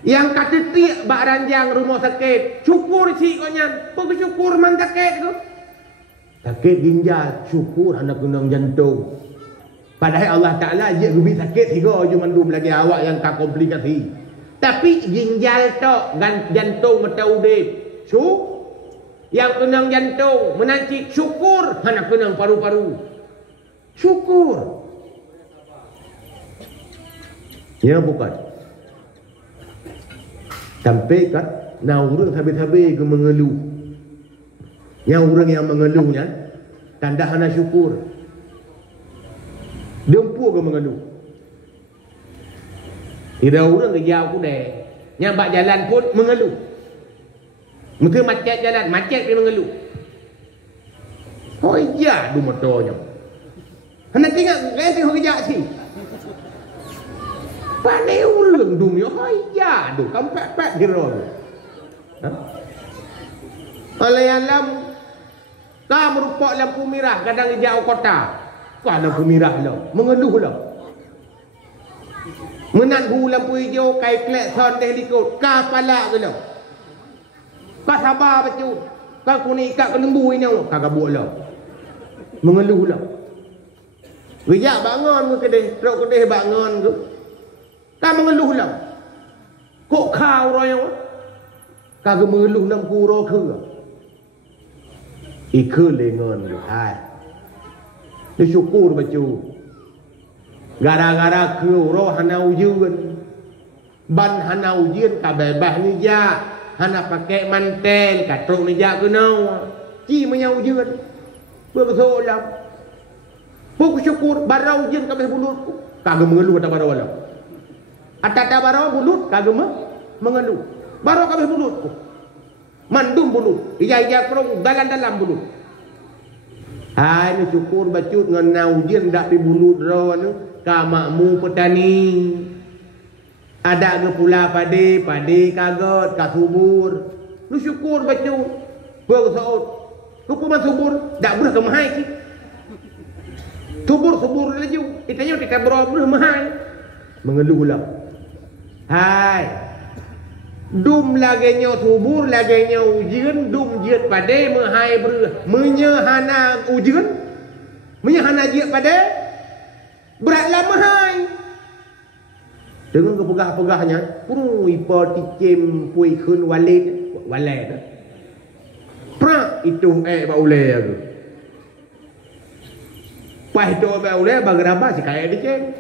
Yang kata tiak bak ranjang rumah sakit, syukur si konyan, bersyukur man sakit tu. Sakit ginjal, syukur hendak kunang jantung. Padahal Allah Ta'ala dia lebih sakit tiga je mandum lagi awak yang tak komplikasi. Tapi ginjal tok jantung mata udip. Yang kenang jantung menancik syukur hana kenang paru-paru. Syukur. Ya bukan. Sampai kan nah orang habis-habis ke mengeluh. Yang orang yang mengeluhnya tanda hana syukur. Dempu ke mengeluh. Tidak orang kerja aku deh. Nyampak jalan pun mengeluh. Mungkin macet jalan, macet dia mengeluh. Oh iya, du motornya. Hendak tengok tengok kerja sih. Pandai ulang dunia. Oh iya, du kampak-pak kira. Oleh alam tak merupak lampu merah kadang jauh kota. Lampu merah lah, mengeluh lah. Menanggu lampu hijau, kai klakson deh likut, kah palak ke lah. Kah sabar betul. Kah kuning ikat ke lembu ini lah, kah kabut lah. Mengeluh lah. Rejak bangun ke kedih, teruk kedih bangun ke. Kah mengeluh lah. Kok kau royong? Kah mengeluh nak kuro ke. Ika lengan ke, hai. Dia syukur baca. Gara-gara ke roh hana ujian. Ban hana ujian ka bebas ni ja. Hana pakai mantel katrok ni ja ke nau. Ci menya ujian. Betul lah. Puk syukur barau ujian ka bebas bulut. Kagak mengeluh tak barau lah. Atata barau bulut kagak mengeluh. Barau ka bebas bulut. Mandum bulut. Iya krong dalam bulut. Hai ni syukur bacut dengan ujian dak pi bulut ro anu ka makmu petani. Ada ke pula padi kagot ka subur. Lu syukur bacut. Bersaud. Hukuman subur dak berah ke mahai ki. Subur laju. Itanya kita berah mahai. Mengeluhlah. Hai. Dum laganya subur laganya ujian dum jiat pada menghai ber menyahana ujian menyahana jiat pada beratlah menghai dengan kepegah-pegahnya puru ipa tikim pui khun walid prak itu ba ule aku pai to ba ule bagraba si kaya dikem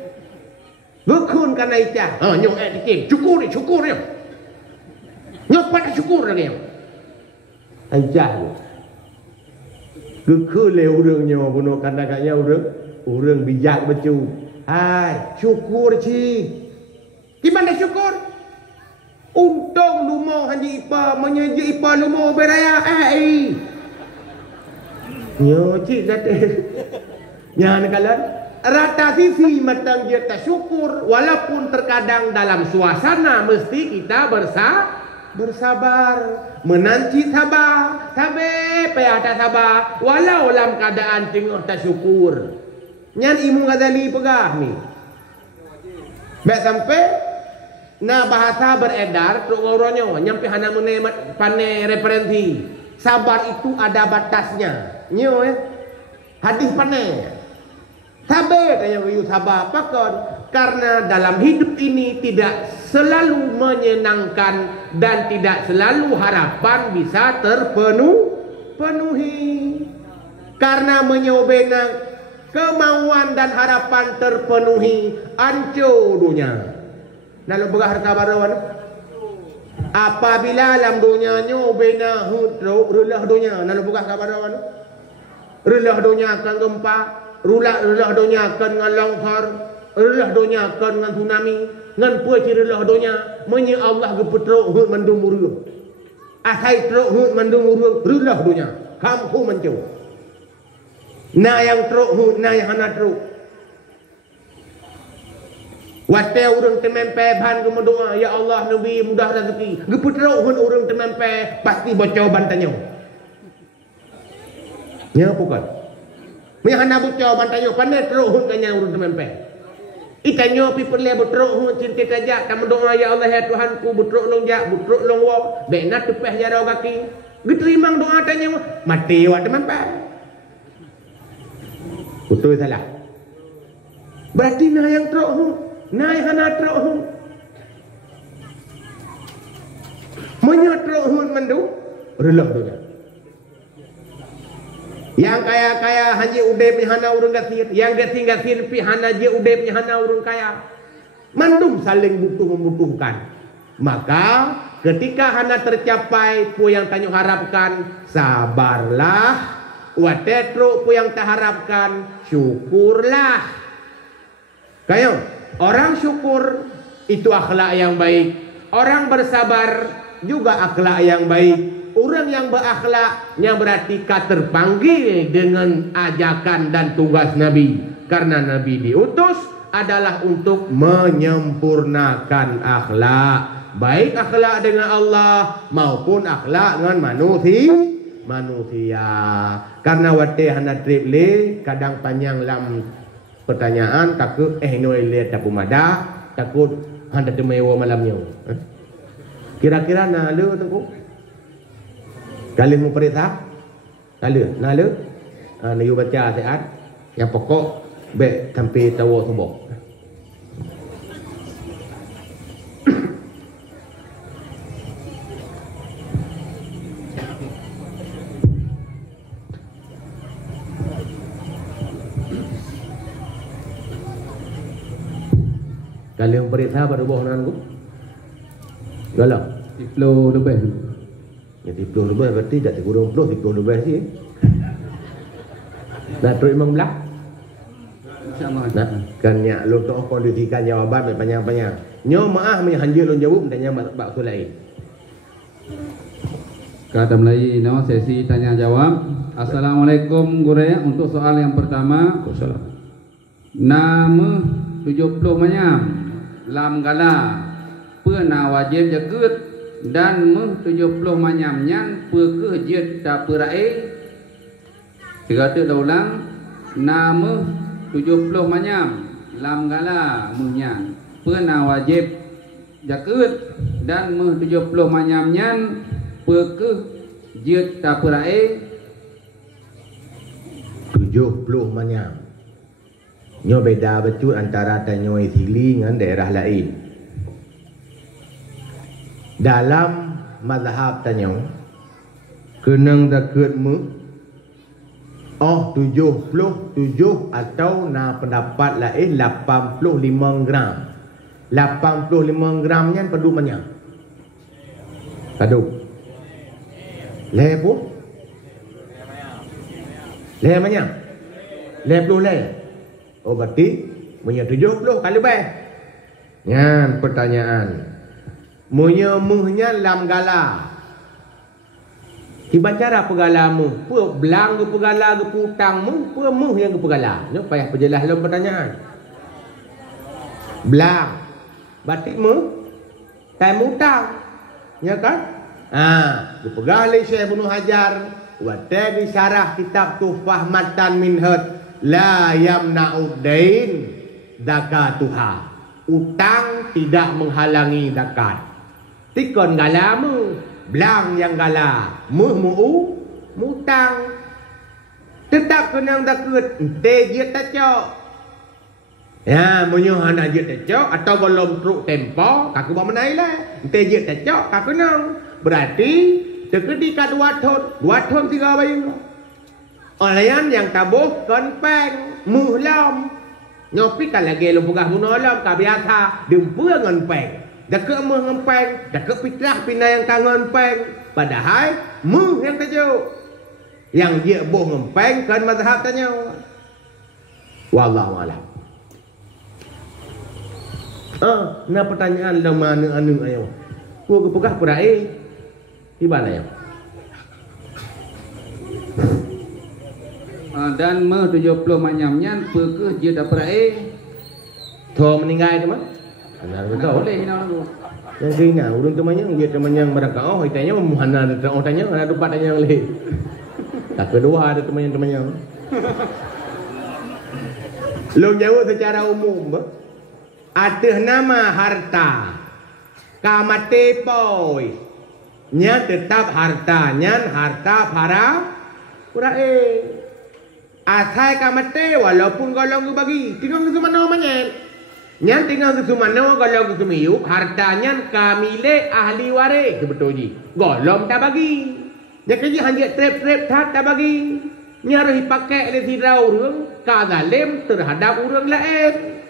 ngkhun kan ai cha nyong dikem syukur dia nyok pada syukur lagi yang ajar ke le urangnya bunuh kandangnya urang bijak becu hai syukur ci gimana syukur Untung lumo hanji ipa menyeji ipa lumo beraya Nyo cik kata Nyan kalan rata sisi matang dia tak syukur walaupun terkadang dalam suasana mesti kita bersabar menanti sabar sabar payah tak sabar walau dalam keadaan tengah tak syukur. Nyan Imam Ghazali pegah ni baik sampai na bahasa beredar teruk ngoronyo nyampe hana mene pane referensi sabar itu ada batasnya nyo hadis pane sabar tanya you sabar pakon karena dalam hidup ini tidak selalu menyenangkan dan tidak selalu harapan bisa terpenuhi karena menyobena kemauan dan harapan terpenuhi ancur dunia. Nalu begah harta barawan apabila dalam dunia nyobena hudro rulah dunia nalu begah kabarawan rulah dunia akan gempa rulah dunia akan ngalongkar rulah dunia akan ngan tsunami ngan puji rulah dunia menye Allah gepetrok hud mandumuru asai trok hud mandumuru rulah dunia kamu mencu na yang trok hud na yang hana trok wate urang temempe ban berdoa ya Allah nabi mudah rezeki gepetrok hud urang temempe pasti bocor bantanyo nya bukan nya hana bocor bantanyo pandai trok hud kanya urang temempe itanyo pi perle betrok hud cinta saja tam doa ya Allah ya Tuhanku betrok long jak betrok long wo bena tepeh jaro kaki geterimang doa tanyo mati wa temempe betul salah berarti nah yang trok hud naik hana trok hud menyetrok hud mandu relah dunia yang kaya-kaya haji udep hana urang gasir yang gasir pi hana je udep hana urang kaya mandum saling membutuhkan maka ketika hana tercapai pu yang tanyo harapkan sabarlah wate trok pu yang tak harapkan syukurlah kayo orang syukur itu akhlak yang baik. Orang bersabar juga akhlak yang baik. Orang yang berakhlaknya berarti terpanggil dengan ajakan dan tugas Nabi. Karena Nabi diutus adalah untuk menyempurnakan akhlak. Baik akhlak dengan Allah maupun akhlak dengan manusia. Karena wate hana triple kadang panjang lam pertanyaan takut noi lihat tak pumada takut hendak demewo malamnya kira-kira nalu tengku kali mau perintah nalu nayu baca sehat yang pokok be sampai tahu tubuh kali yang perintah pada bawah nanku galau tiplo lebih ya tiplo lebih berarti tak kurang puluh tiplo lebih sih nak terus membelah sama nah kan ya lu tu kondisikan jawaban banyak-banyak nyo maah menhanjir lu jawab tanya bak lain kata Melayu no sesi tanya jawab. Assalamualaikum guru untuk soal yang pertama nama 70 manyam lam gala pernah wajib jagut dan 70 manyam nyan peke jet tak perai kata ulang nama 70 manyam lam gala munyan pernah wajib jagut dan 70 manyam nyan peke jet tak perai 70 manyam nyo beda betul antara tanyo Isili dengan daerah lain. Dalam mazhab tanyo kenang daketmu 77 atau na pendapat lain 85 gram. 85 gram nya padu banyak. Padu. Lepo? Le banyak. Le puluh le. Oh berarti punya 70 kali lebih. Nyan pertanyaan. Munya muhnya lam gala. Tiba cara pegala muh. Pua belang ke pegala ke putang muh. Pua muh yang ke pegala. Ini payah perjelas dalam pertanyaan. Belang. Batik muh. Tai mutang. Ya kan? Dipegah oleh Syekh Ibnu Hajar. Wata di syarah kitab Tuhfah Matan Minhad. La yamna'ud dain zakatuha. Utang tidak menghalangi zakat. Tikon galamu, belang yang gala, mutang. Tetap kena zakat, ente je tak cok. Ya, munyo hana je tak cok atau belum truk tempo, kaku bawa menai lah. Ente je tak cok, kaku nang. Berarti tekedi ka 2 thon 3 bayu. Olayan yang tabuh konpeng muhlam nyopi kan lagi lu pegah munolam ka biasa dempua ngonpeng dak meh ngonpeng dak pitrah pina yang ka ngonpeng padahal muh yang tajuk yang dia boh ngonpeng kan mazhab tanya wallahu alam. Na pertanyaan dah mana anu ayo ku pegah purai di mana ya. Dan me 70 manyamnya pekeh je dapat Tho meninggal tu mah. Benar betul. Boleh hina lagu. Yang kena urang temanyang dia temanyang merakau tanya muhana ada tanya ada tempat tanya leh. Tak kedua ada temanyang. Lo jawab secara umum atas nama harta kamate boy nya tetap hartanya harta para purai. Asai kamate walaupun golong bagi tinggal ke mana namanya nyan tinggal ke mana golong ke miuk hartanya kamile ahli waris sebetulnya golong tak bagi dia kerja hanya trap tak bagi nyari pakai le tirau urang kagalem terhadap urang lain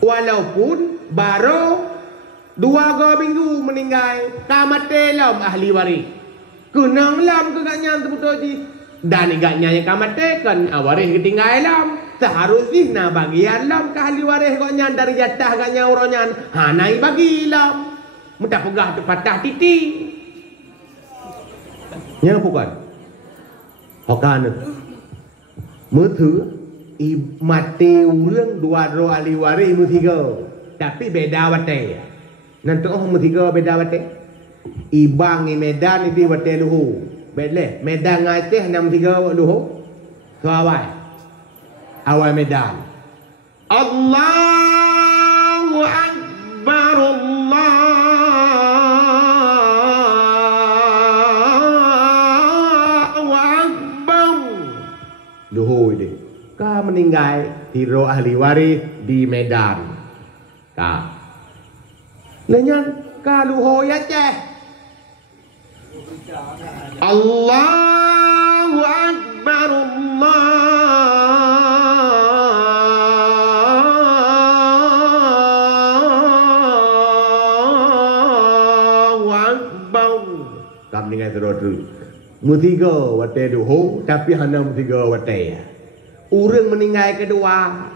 walaupun baru 2 minggu meninggal kamate lam ahli waris kunang lam kegaknya sebetulnya dan igaknya yang kamatekan waris ketinggalan seharusnya na bagian lam ke ahli waris koknya dari jatah gaknya uronyan hanai bagi lam mudah pegah patah titi nya bukan hokan mutu i mate urang 2 ahli waris mu 3 tapi beda wate nanti mu 3 beda wate ibang i Medan di wate luhu Bedle, Medan Aceh 63 luhu. Awal Medan. Allahu Akbar Allahu Akbar. Luhu ini. Ka meninggal hero ahli waris di Medan. Ka. Lenyan ka luhu ya ceh. Allahu Akbar Allahu Akbar. Kam dengan serotu. Mutiga wate duhu tapi hana mutiga wate. Urang meninggal kedua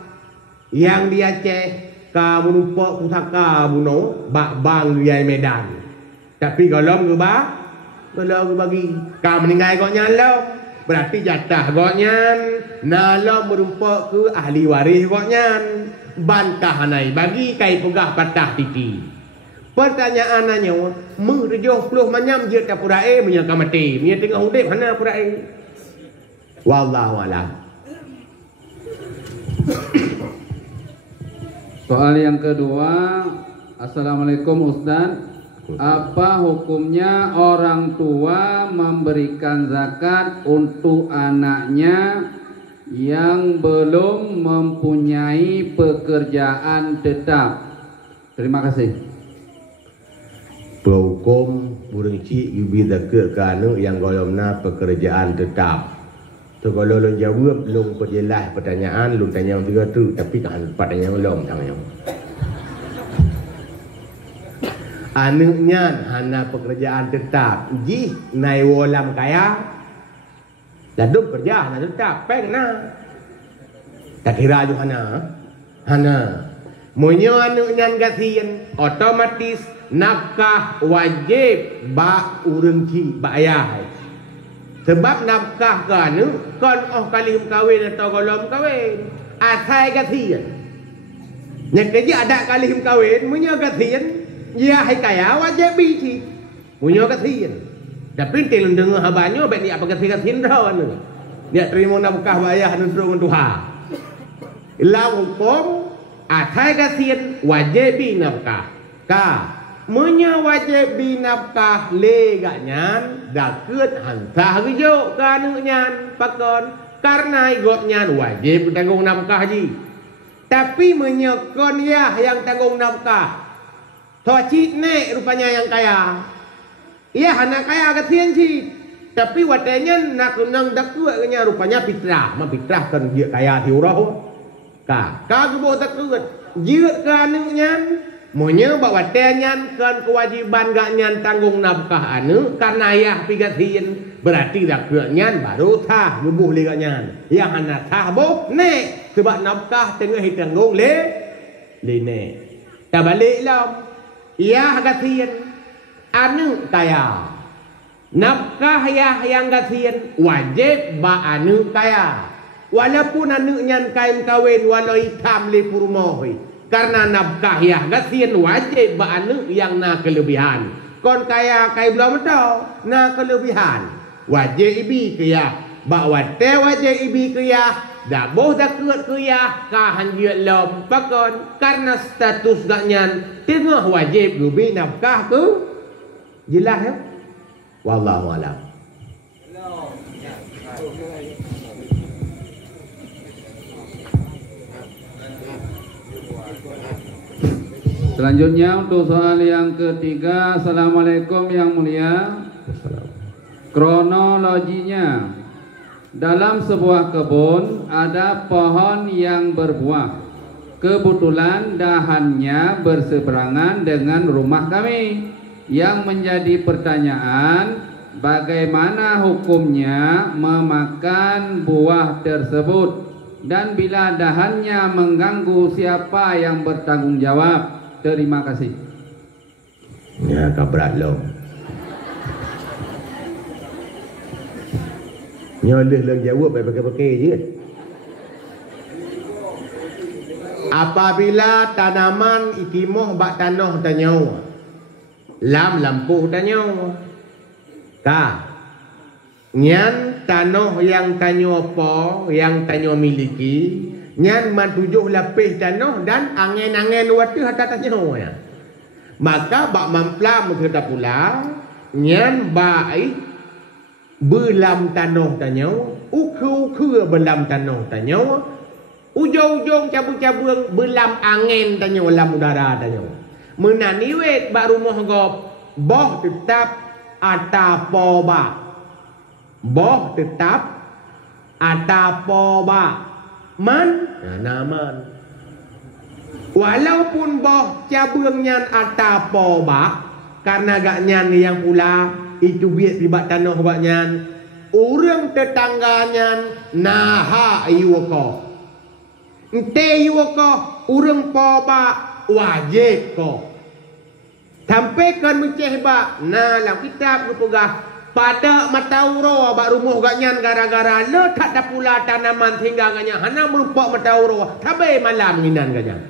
yang di Aceh ka menumpak pusaka buno bak bang di Medan. Tapi golong ke ba kalau bagi kau meninggal koknya lo berarti jatah koknya nalo merumpak ke ahli waris koknya bantah nai bagi kai pegah patah titi pertanyaannya meh 70 manyam je tak purai menyaka mati nya tengah udip hana purai wallahu alam. Soal yang kedua, Assalamualaikum Ustaz. Apa hukumnya orang tua memberikan zakat untuk anaknya yang belum mempunyai pekerjaan tetap? Terima kasih. Hukum burung cik yubi zakat ke anak yang golongna pekerjaan tetap. Tu kalau lu jawab lu perjelas pertanyaan lu tanya tiga tu tapi kan pertanyaan belum tanya. Anaknya hana pekerjaan tetap ji nai wolam kaya lalu kerja hana tetap peng na tak kira ju hana munyo anaknya gasian otomatis nafkah wajib ba urang cik ba ayah. Sebab nafkah kan kali kahwin atau golom kahwin asai kasihan. Yang kerja ada kali kahwin punya kasihan dia hai kaya wajib biji punya kasihan. Tapi telung dengar habanyo baik dia apa kasihan dah ni. Dia terima nafkah ba ayah dan terus Tuhan. Ilau hukum asai kasihan wajib nafkah. Menya wajib binafkah lega nyan dakut hantah rijo kanu nyan pakon karena igot nyan wajib tanggung nafkah ji. Tapi menyokon ya yang tanggung nafkah. Tocit ne rupanya yang kaya. Ya anak kaya kesian ji. Tapi watenya nak nang dakut nya rupanya fitrah, fitrah kan dia kaya hiurah. Ka gebo dakut. Jiut kanu nyan Monya bawa tenyan kan kewajiban gak nyan tanggung nafkah anu karena ayah pigatin berarti dak nyan baru tah nubuh li gak nyan yang anak tah boh ne sebab nafkah tengah ditanggung le ne ta balik lam ayah gatin anu kaya nafkah ayah yang gatin wajib ba anu kaya walaupun anu nyan kain kawin walau hitam li purmohi. Karena nafkah ya gatin wajib ba anu yang na kelebihan. Kon kaya kai belum tahu na kelebihan. Wajib ibi kaya ba wate wajib ibi kaya dak boh dak kuat kaya ka hanjut lom pakon karena status gaknyan tengah wajib gubi nafkah ke jelas ya. Wallahu a'lam. Selanjutnya untuk soal yang ketiga, Assalamualaikum yang mulia. Kronologinya, dalam sebuah kebun ada pohon yang berbuah. Kebetulan dahannya berseberangan dengan rumah kami. Yang menjadi pertanyaan, bagaimana hukumnya memakan buah tersebut? Dan bila dahannya mengganggu, siapa yang bertanggung jawab? Terima kasih. Ya, kabrat lo. Nyoleh lang jawab pakai je. Apabila tanaman ikimoh bak tanah tanyo, lam lampuh tanyo, nyan tanah yang tanyo apa, yang tanyo miliki. Nyan man 7 lapis tanah dan angin-angin waktu atas tanah ya. Maka bak mamplam kita pula nyan baik belam tanah tanah uku belam tanah tanah ujung-ujung cabung-cabung belam angin tanah lam udara tanah menaniwet bak rumah gop boh tetap atapoba boh tetap atapoba man naman walaupun boh cabung nyan atapoba karena gak nyan yang pula itu biak tiba tanah gak nyan urang tetangganya naha yuko ente yuko urang poba wajib ko sampaikan menceh ba na lam kitab rupugah pada matauro bak rumah gaknyan gara-gara le tak ada pula tanaman sehingga gaknya hana merupak matauro tabai malam nginan gaknya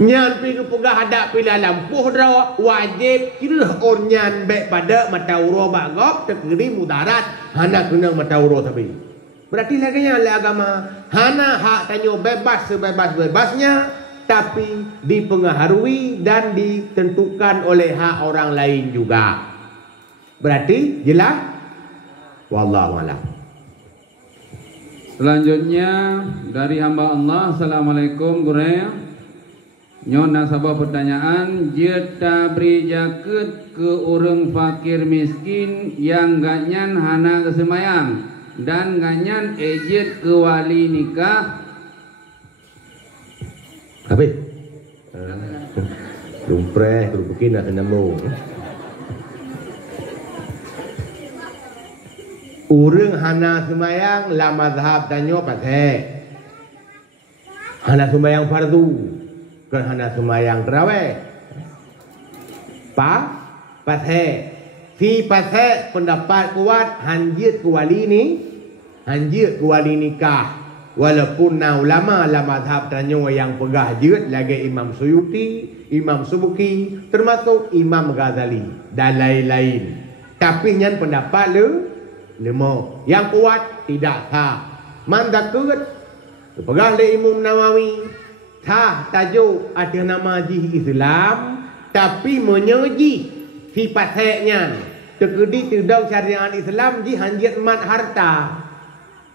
nyan pi pugah ada pila lampuh dra wajib kira on nyan baik pada matauro bak gop tekeri mudarat hana kena matauro tapi berarti laganya le agama hana hak tanyo bebas sebebas-bebasnya tapi dipengaruhi dan ditentukan oleh hak orang lain juga. Berarti jelas? Wallahu a'lam. Selanjutnya dari hamba Allah, Assalamualaikum Guraya. Nyon nasabah pertanyaan, jeta beri jaket ke orang fakir miskin yang ganyan hana kesemayang dan ganyan ejet ke wali nikah. Habis? Lumpreh, kerubukin nak senamung. Urang hana sembayang la mazhab tanyo pasal hana sembayang fardu kan hana sembayang tarawih Pasal si pasal pendapat kuat hanjit kuali ni, hanjit kuali nikah. Walaupun na ulama mazhab tanyo yang pegah jut lagi Imam Suyuti, Imam Subuki, termasuk Imam Ghazali dan lain-lain. Tapi nyan pendapat lemo yang kuat tidak sah. Man dakut pegah le Imam Nawawi sah tajuk ada nama ji Islam tapi menyoji si paseknya terkedi tidak syariat Islam ji hanjit mat harta.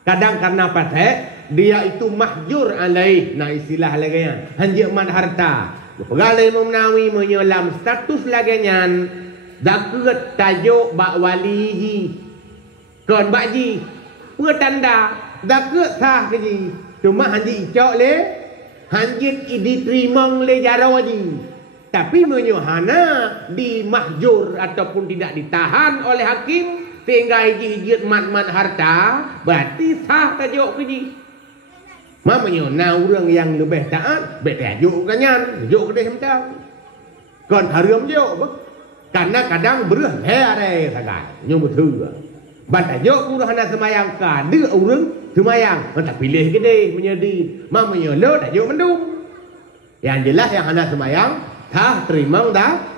Kadang karena pasek dia itu mahjur alaih, nah istilah lagi ya, hanjit mat harta. Pegale Imam Nawawi menyelam status lagi nyan dakut tajuk bak walihi kon bakji petanda dakut sah keji cuma hanjit icok le hanjit diterimong le jaro ji tapi menyohana di mahjur ataupun tidak ditahan oleh hakim sehingga hijit mat harta berarti sah tajuk keji. Mamanya orang yang lebih taat bertajuk kanyan, tajuk kedai macam. Kon haram juk karena kadang berah hari sangat nyu betul. Ban tajuk urang hana semayang ka de orang semayang, tak pilih kedai menyedi. Mamanya lo tajuk mendung. Yang jelas yang hana semayang sah terima dah.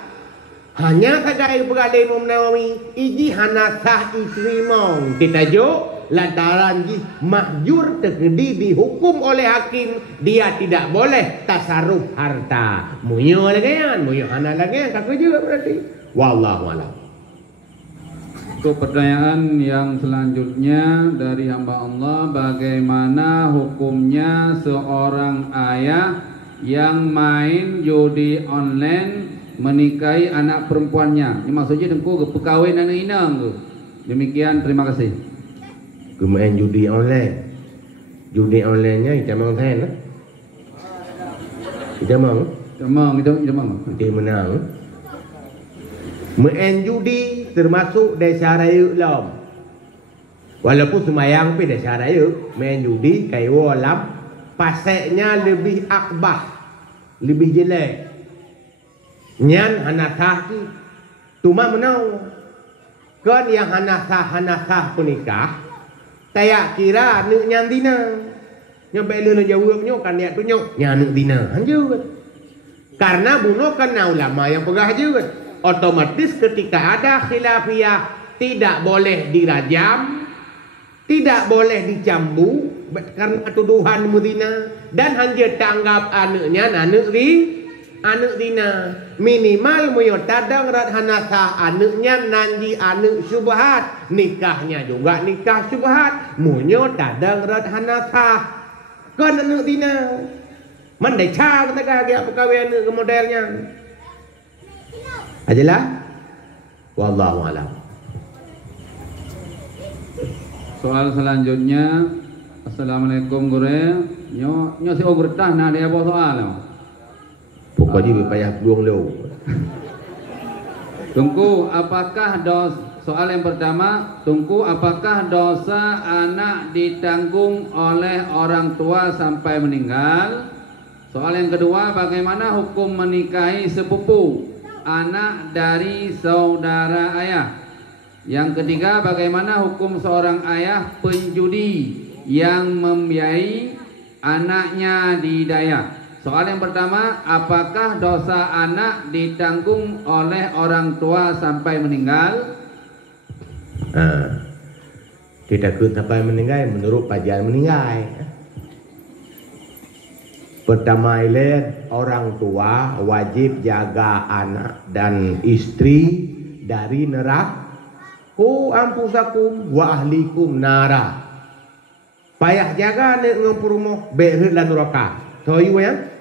Hanya saja pegawai Imam Nawawi iji hana sah diterima ditajuk lantaran ji mahjur terkedi dihukum oleh hakim dia tidak boleh tasarruf harta munyo lagian munyo hana lagian kak juga berarti wallahu alam. Untuk pertanyaan yang selanjutnya dari hamba Allah, bagaimana hukumnya seorang ayah yang main judi online menikahi anak perempuannya? Ini maksudnya dengku kepekawin anak inang tu. Demikian, terima kasih. Main judi online. Judi online-nya kita mang sen lah. Kita mang. Kita menang. Main judi termasuk desa raya lam. Walaupun semayang pi desa raya, main judi kai walam paseknya lebih akbah, lebih jelek. Nyan hanasah ki tuma menau. Kan yang hanasah penikah tayak kira nek nyan dina. Nyo bela jawab nyo kan dia tu nyo nyan nek dina. Hanjur. Karena bunuh kan ulama yang pegah juga. Otomatis ketika ada khilafiyah tidak boleh dirajam, tidak boleh dicambu karena tuduhan mudina dan hanya tanggap anaknya anak dina minimal moyo tadang rat hanasa anaknya nanji anak syubhat nikahnya juga nikah syubhat moyo tadang rat hanasa kan anak dina man dai cha kata ga pegawai anak modelnya ajalah wallahu alam. Soal selanjutnya, assalamualaikum gure nyo si ogretah nah dia bawa soal. Pokoknya payah buang lo. Tunggu, apakah soal yang pertama, tunggu apakah dosa anak ditanggung oleh orang tua sampai meninggal? Soal yang kedua, bagaimana hukum menikahi sepupu anak dari saudara ayah? Yang ketiga, bagaimana hukum seorang ayah penjudi yang membiayai anaknya di Dayak? Soal yang pertama, apakah dosa anak ditanggung oleh orang tua sampai meninggal? Tidak sampai meninggal menurut kajian meninggal. Pertama lihat orang tua wajib jaga anak dan istri dari neraka. Ampusakum wa ahlikum nara. Payah jaga nek ngempurmo berit lan neraka. Toyu ya?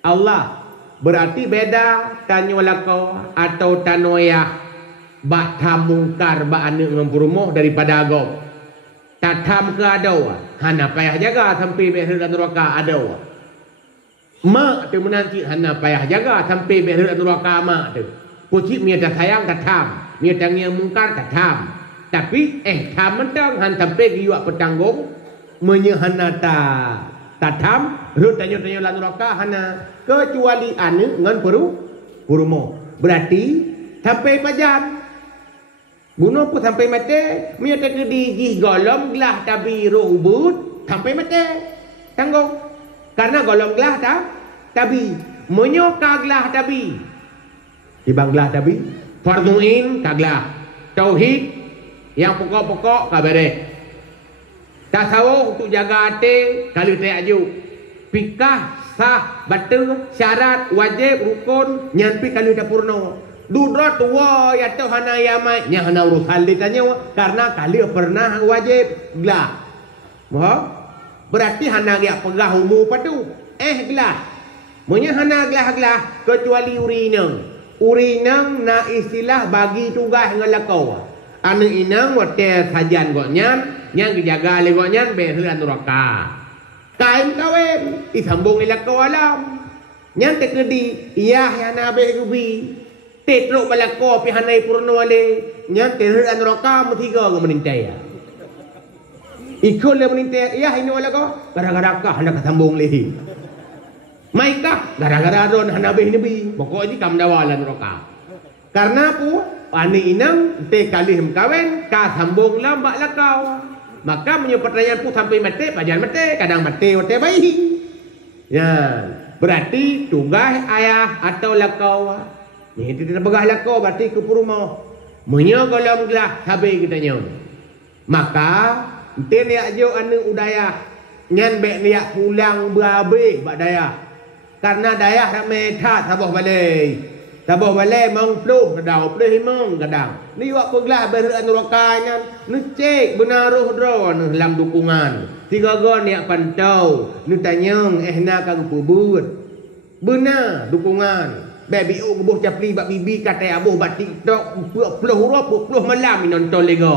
Allah berarti beda tanyo lako atau tanoya bak tamungkar bak ane ngempurmo daripada agam. Tatam ke adawa. Hana payah jaga sampai berit lan neraka adawa. Mak tu menanti hana payah jaga sampai berit lan neraka mak tu. Pucik mia dah sayang tatam. Mia tangi mungkar tatam. Tapi tam mentang han sampai giwak petanggung menyehana tatam rut tanyo lan neraka hana kecuali ane ngan purumo Berarti sampai pajan. Bunuh pun sampai mati. Menyata ke di golong gelah tabi rubut sampai mati. Tanggung. Karena golong gelah tabi. Menyoka gelah tabi. Dibang gelah tabi. Farduin kaglah. Tauhid yang pokok-pokok kabere. Tasawuf untuk jaga hati kalau tak aju. Fikah sah betul syarat wajib rukun nyampi kalau dah purna. Dudra tua ya tu hana yamai nya hana urusan ditanya karena kali pernah wajib gelah. Moh berarti hana dia pegah umur padu gelah. Monya hana gelah kecuali urinang na istilah bagi tugas ngelakau. Anu inang wate sajan goknyan yang dijaga oleh goknyan behelan neraka. Kain kawin disambung ilakau alam. Nyan tekedi iya yang nabe gubi. Tetruk balakau pi hanai purna wale. Nyan tehelan neraka mutiga menintai. Ikut le menintai iya ini wala ko gara-gara kah hendak sambung lehi. Maikah gara-gara ron hanabe nabi. Pokoknya kam dawalan neraka. Karena apa? Ani inang te kali kawin ka sambung lambak lakau. Maka punya pertanyaan pun sampai mati, pajan mati, kadang mati, mati bayi. Ya, berarti tugas ayah atau lakau. Ni tidak pegah lakau berarti ke rumah. Menyo kalau gelah habis kita nyo. Maka ente dia jo anu udaya nyan bek dia pulang berabe bak daya. Karena daya ramai tak sabuh balai. Sabuh balai mong pluh kadang pluh mong kadang. Ni wak peglah beran rokannya nu cek benaruh dron dalam dukungan. Tiga gon yak pantau nu tanyang nak kang pubut. Benar dukungan. Baby o gebuh capli bak bibi kata abuh bak TikTok pluh urap pluh malam nonton lego.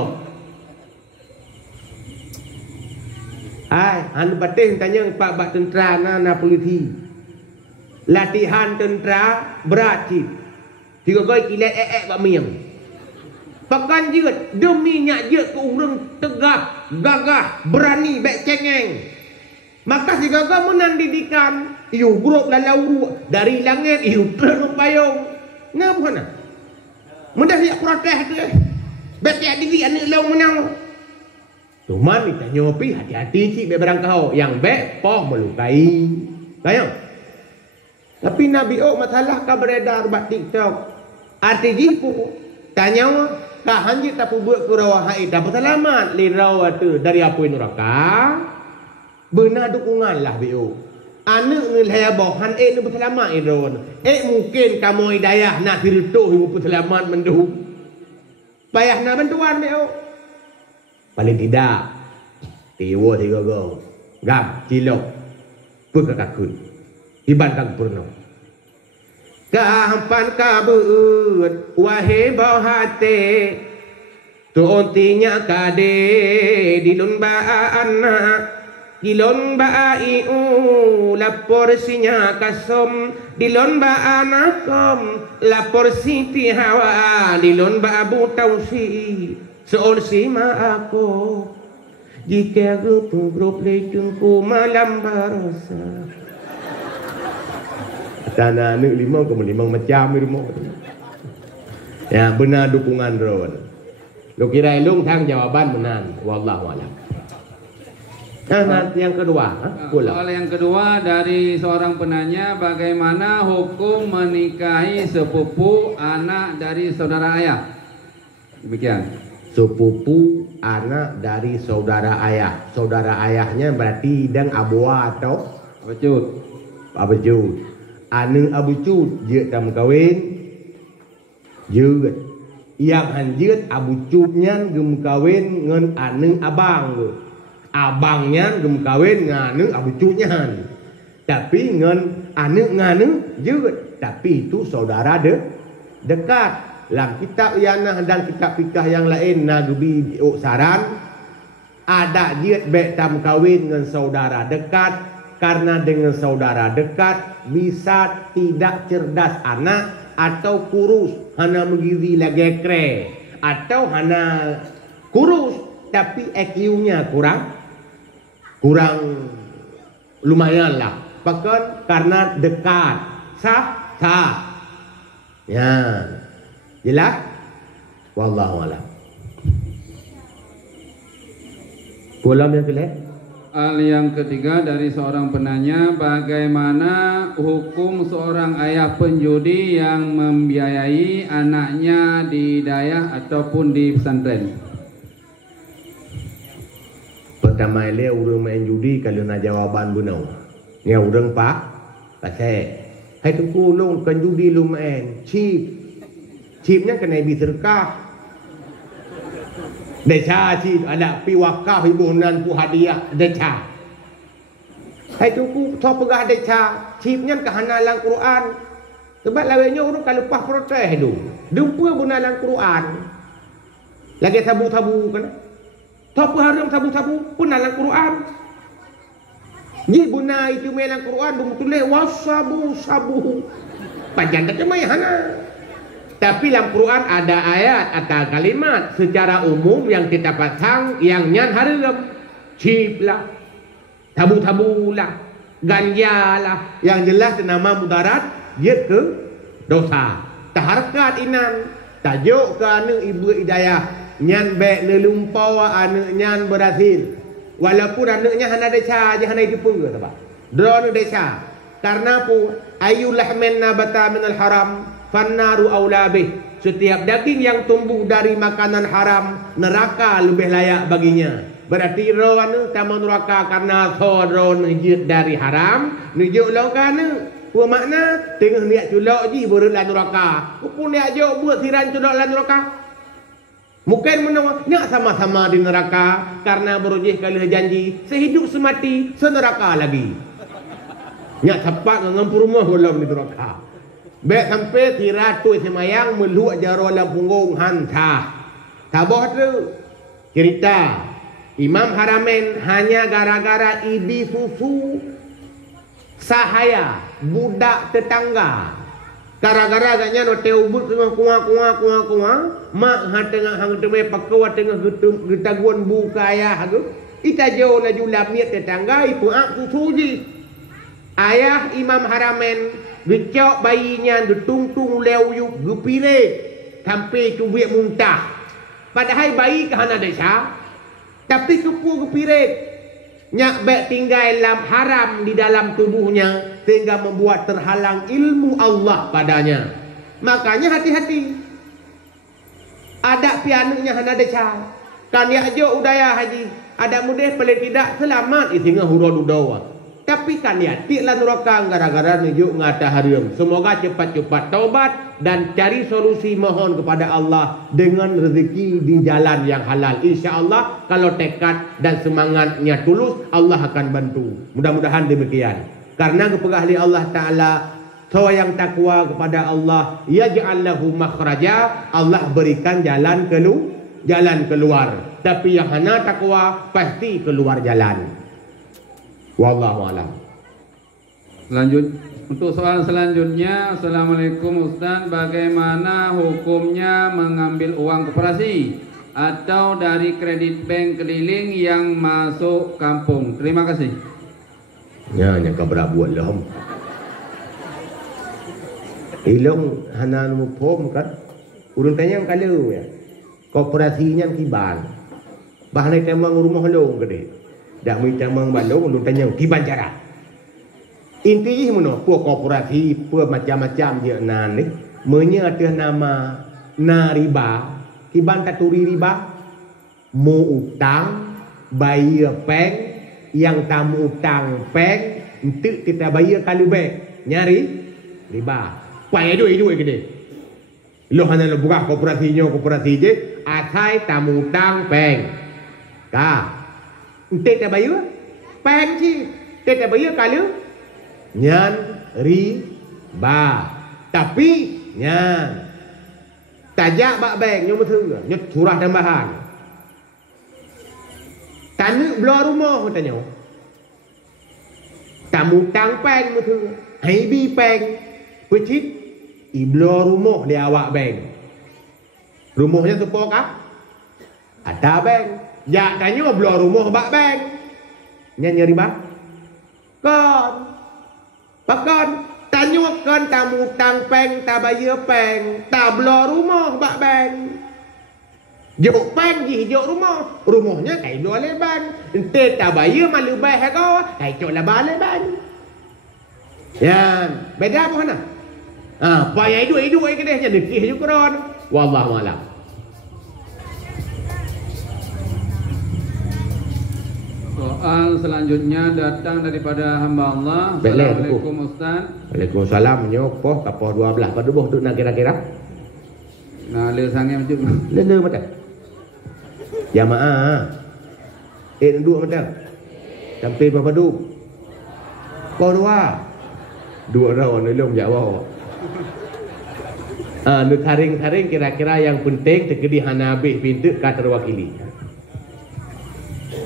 Ai anu patih tanyang pak bak tentera na polisi. Latihan tentera berat cip. Tiga kali kilat bak miam. Pakan jeut demi nyak jeut ke urang tegak, gagah, berani bek cengeng. Maka si gagah menang didikan, iu grup lalau dari langit iu terus payung. Ngapa na? Mendah dia protes tu. Bek dia diri anu long menang. Cuma minta nyopi hati-hati cik bek barang kau yang bek poh melukai. Bayang. Tapi Nabi masalah ka beredar bak TikTok. Arti jipu tanya ka hanji tapu buat kurawa hai dapat selamat lirau tu dari apa neraka. Benar dukungan lah BO. Anu ngilhaya bohan nu berselamat iron. Mungkin kamu hidayah nak dirtuh ibu selamat menduh. Payah nak bantuan BO. Paling tidak tiwa tiga go. Gam cilok. Pekakakun. Ibadah purna. Kapan kabut wahai bau hati tu ontinya kade dilun ba anak dilon ba iu lapor sinya kasom dilon ba anakom lapor siti hawa dilon ba abu tausi seon sima aku jika grup lecungku malam barasa. Tanah ni limau macam rumah. Ya benar dukungan ron. Lu kira elung tang jawaban benar. Wallahu a'lam. Nah, yang kedua, soal yang kedua dari seorang penanya, bagaimana hukum menikahi sepupu anak dari saudara ayah? Demikian. Sepupu anak dari saudara ayah. Saudara ayahnya berarti dan abua atau abecut. Abecut. Anu abecut je tam kawin. Jeut. Yang hanjeut abecutnya gem kawin ngan anu abang. Abangnya gem kawin nganu abecunya. Tapi ngan anu nganu jeut. Tapi itu saudara dekat. Dalam kitab Yanah dan kitab fikah yang lain nagubi saran ada jeut bek tam kawin dengan saudara dekat. Karena dengan saudara dekat bisa tidak cerdas anak atau kurus hana mengizi lagi kre atau hana kurus tapi IQ-nya kurang lumayan lah. Bahkan karena dekat sah Ya. Jelas? Wallahu a'lam. Pulang yang kelih. Hal yang ketiga dari seorang penanya, bagaimana hukum seorang ayah penjudi yang membiayai anaknya di dayah ataupun di pesantren? Pertama ele urang main judi kalau nak jawaban bunau. Nya urang pak kata hai tungku long kan judi lu main chipnya kena bi sedekah. Deca cip ada pi wakaf hibunan pu hadiah deca. Hai tungku so pegah deca chipnya ke hanalang Quran. Sebab lawenya urang kalau lepas protes tu. Dumpa bunalang Quran. Lagi tabu-tabu kan. Tapu haram tabu-tabu pun dalam Quran. Ni bunai itu dalam Quran tulis wasabu. Panjang tak mai hana. Tapi dalam Quran ada ayat atau kalimat secara umum yang kita pasang yang nyan haram. Cip lah, tabu-tabu lah, ganja lah. Yang jelas nama mudarat dia ke dosa. Taharkat inan, tajuk ke anu ibu hidayah. Nyan baik lelumpau anak nyan berhasil. Walaupun anaknya hana deca aja hana itu pun apa? Drone deca. Karena apa? Ayu lahmin nabata minal haram fannaru aulabih. Setiap daging yang tumbuh dari makanan haram, neraka lebih layak baginya. Berarti roh tamu neraka karena roh nujud dari haram, nujud lokana. Apa makna? Tengah niat culok je berlan neraka. Apa niat jo buat siran culok lan neraka? Mungkin menawar nak sama-sama di neraka karena berujih kali janji sehidup semati seneraka lagi. Nak cepat ngampu rumah belum di neraka. Baik sampai tiratu semayang meluak jaro dalam punggung hantah. Tabah tu cerita Imam Haramain hanya gara-gara ibi susu sahaya budak tetangga. Gara-gara agaknya no teubut tengah kuah mak tengah hang tengah pakau tengah getaguan buka ayah tu ita jauh na julap niat tetangga ipu ak suji ayah Imam Haramain gecok bayinya getungtung leu gepire sampai cubik muntah padahal bayi kahana desa tapi kepu gepire nyak baik tinggal dalam haram di dalam tubuhnya sehingga membuat terhalang ilmu Allah padanya. Makanya hati-hati. Ada pianuknya hana deca. Kan ya jo udaya haji. Ada mudah paling tidak selamat isinga hura dudawa. Tapi kan ya tiklah neraka gara-gara nujuk ngata haram. Semoga cepat-cepat taubat dan cari solusi mohon kepada Allah dengan rezeki di jalan yang halal. Insya-Allah kalau tekad dan semangatnya tulus Allah akan bantu. Mudah-mudahan demikian. Karena kepegahli Allah Ta'ala so yang takwa kepada Allah yaj'al lahu makhraja Allah berikan jalan keluar. Tapi yang hana takwa pasti keluar jalan. Wallahu a'lam. Lanjut untuk soal selanjutnya. Assalamualaikum Ustaz, bagaimana hukumnya mengambil uang koperasi atau dari kredit bank keliling yang masuk kampung? Terima kasih. Ya, nyaka berabuat lah. Ilong hanan mupom kan. Urun tanya kalau ya. Koperasinya kiban. Bahan temang rumah long gede. Dak mi temang balong urun tanya kiban cara. Inti mono puak koperasi puak macam-macam je nan ni. Menya ada nama riba. Kiban taturi riba. Mu utang bayar peng yang tamu utang peng untuk kita bayar kalau bank nyari riba payah duit gede lo hanya lo buka koperasi je asai tamu utang peng ka untuk kita bayar peng sih kita bayar kalau nyan riba tapi nyan tajak bak bank nyom betul nyot surah tambahan tanuk belah rumah katanya. Tamu tang peng betul. Hai bi peng. Pecit i belah rumah dia awak bank. Rumahnya sepo kah? Ada bank. Ya tanya belah rumah bak bank. Nyanyi riba? Kan. Bahkan tanya nyuakan tamu tang peng ta bayar peng ta belo rumah bak bang. Jok peng ji jok rumahnya kai dua leban. Ente ta bayar malu bayar kau kai cok lah balik bang. Ya, beda apa nak? Payah hidup ke dia jadi kih juga ron. Wallahu a'lam. Soal selanjutnya datang daripada hamba Allah. Assalamualaikum Ustaz. Waalaikumsalam. Nyopoh kapoh 12 pada boh tu nak kira-kira. Nah, le sange macam le macam. Jamaah. Dua macam. Sampai berapa du? Kau dua orang belum jawab. Lu taring-taring kira-kira yang penting terkedi hanabih pintu ka terwakili.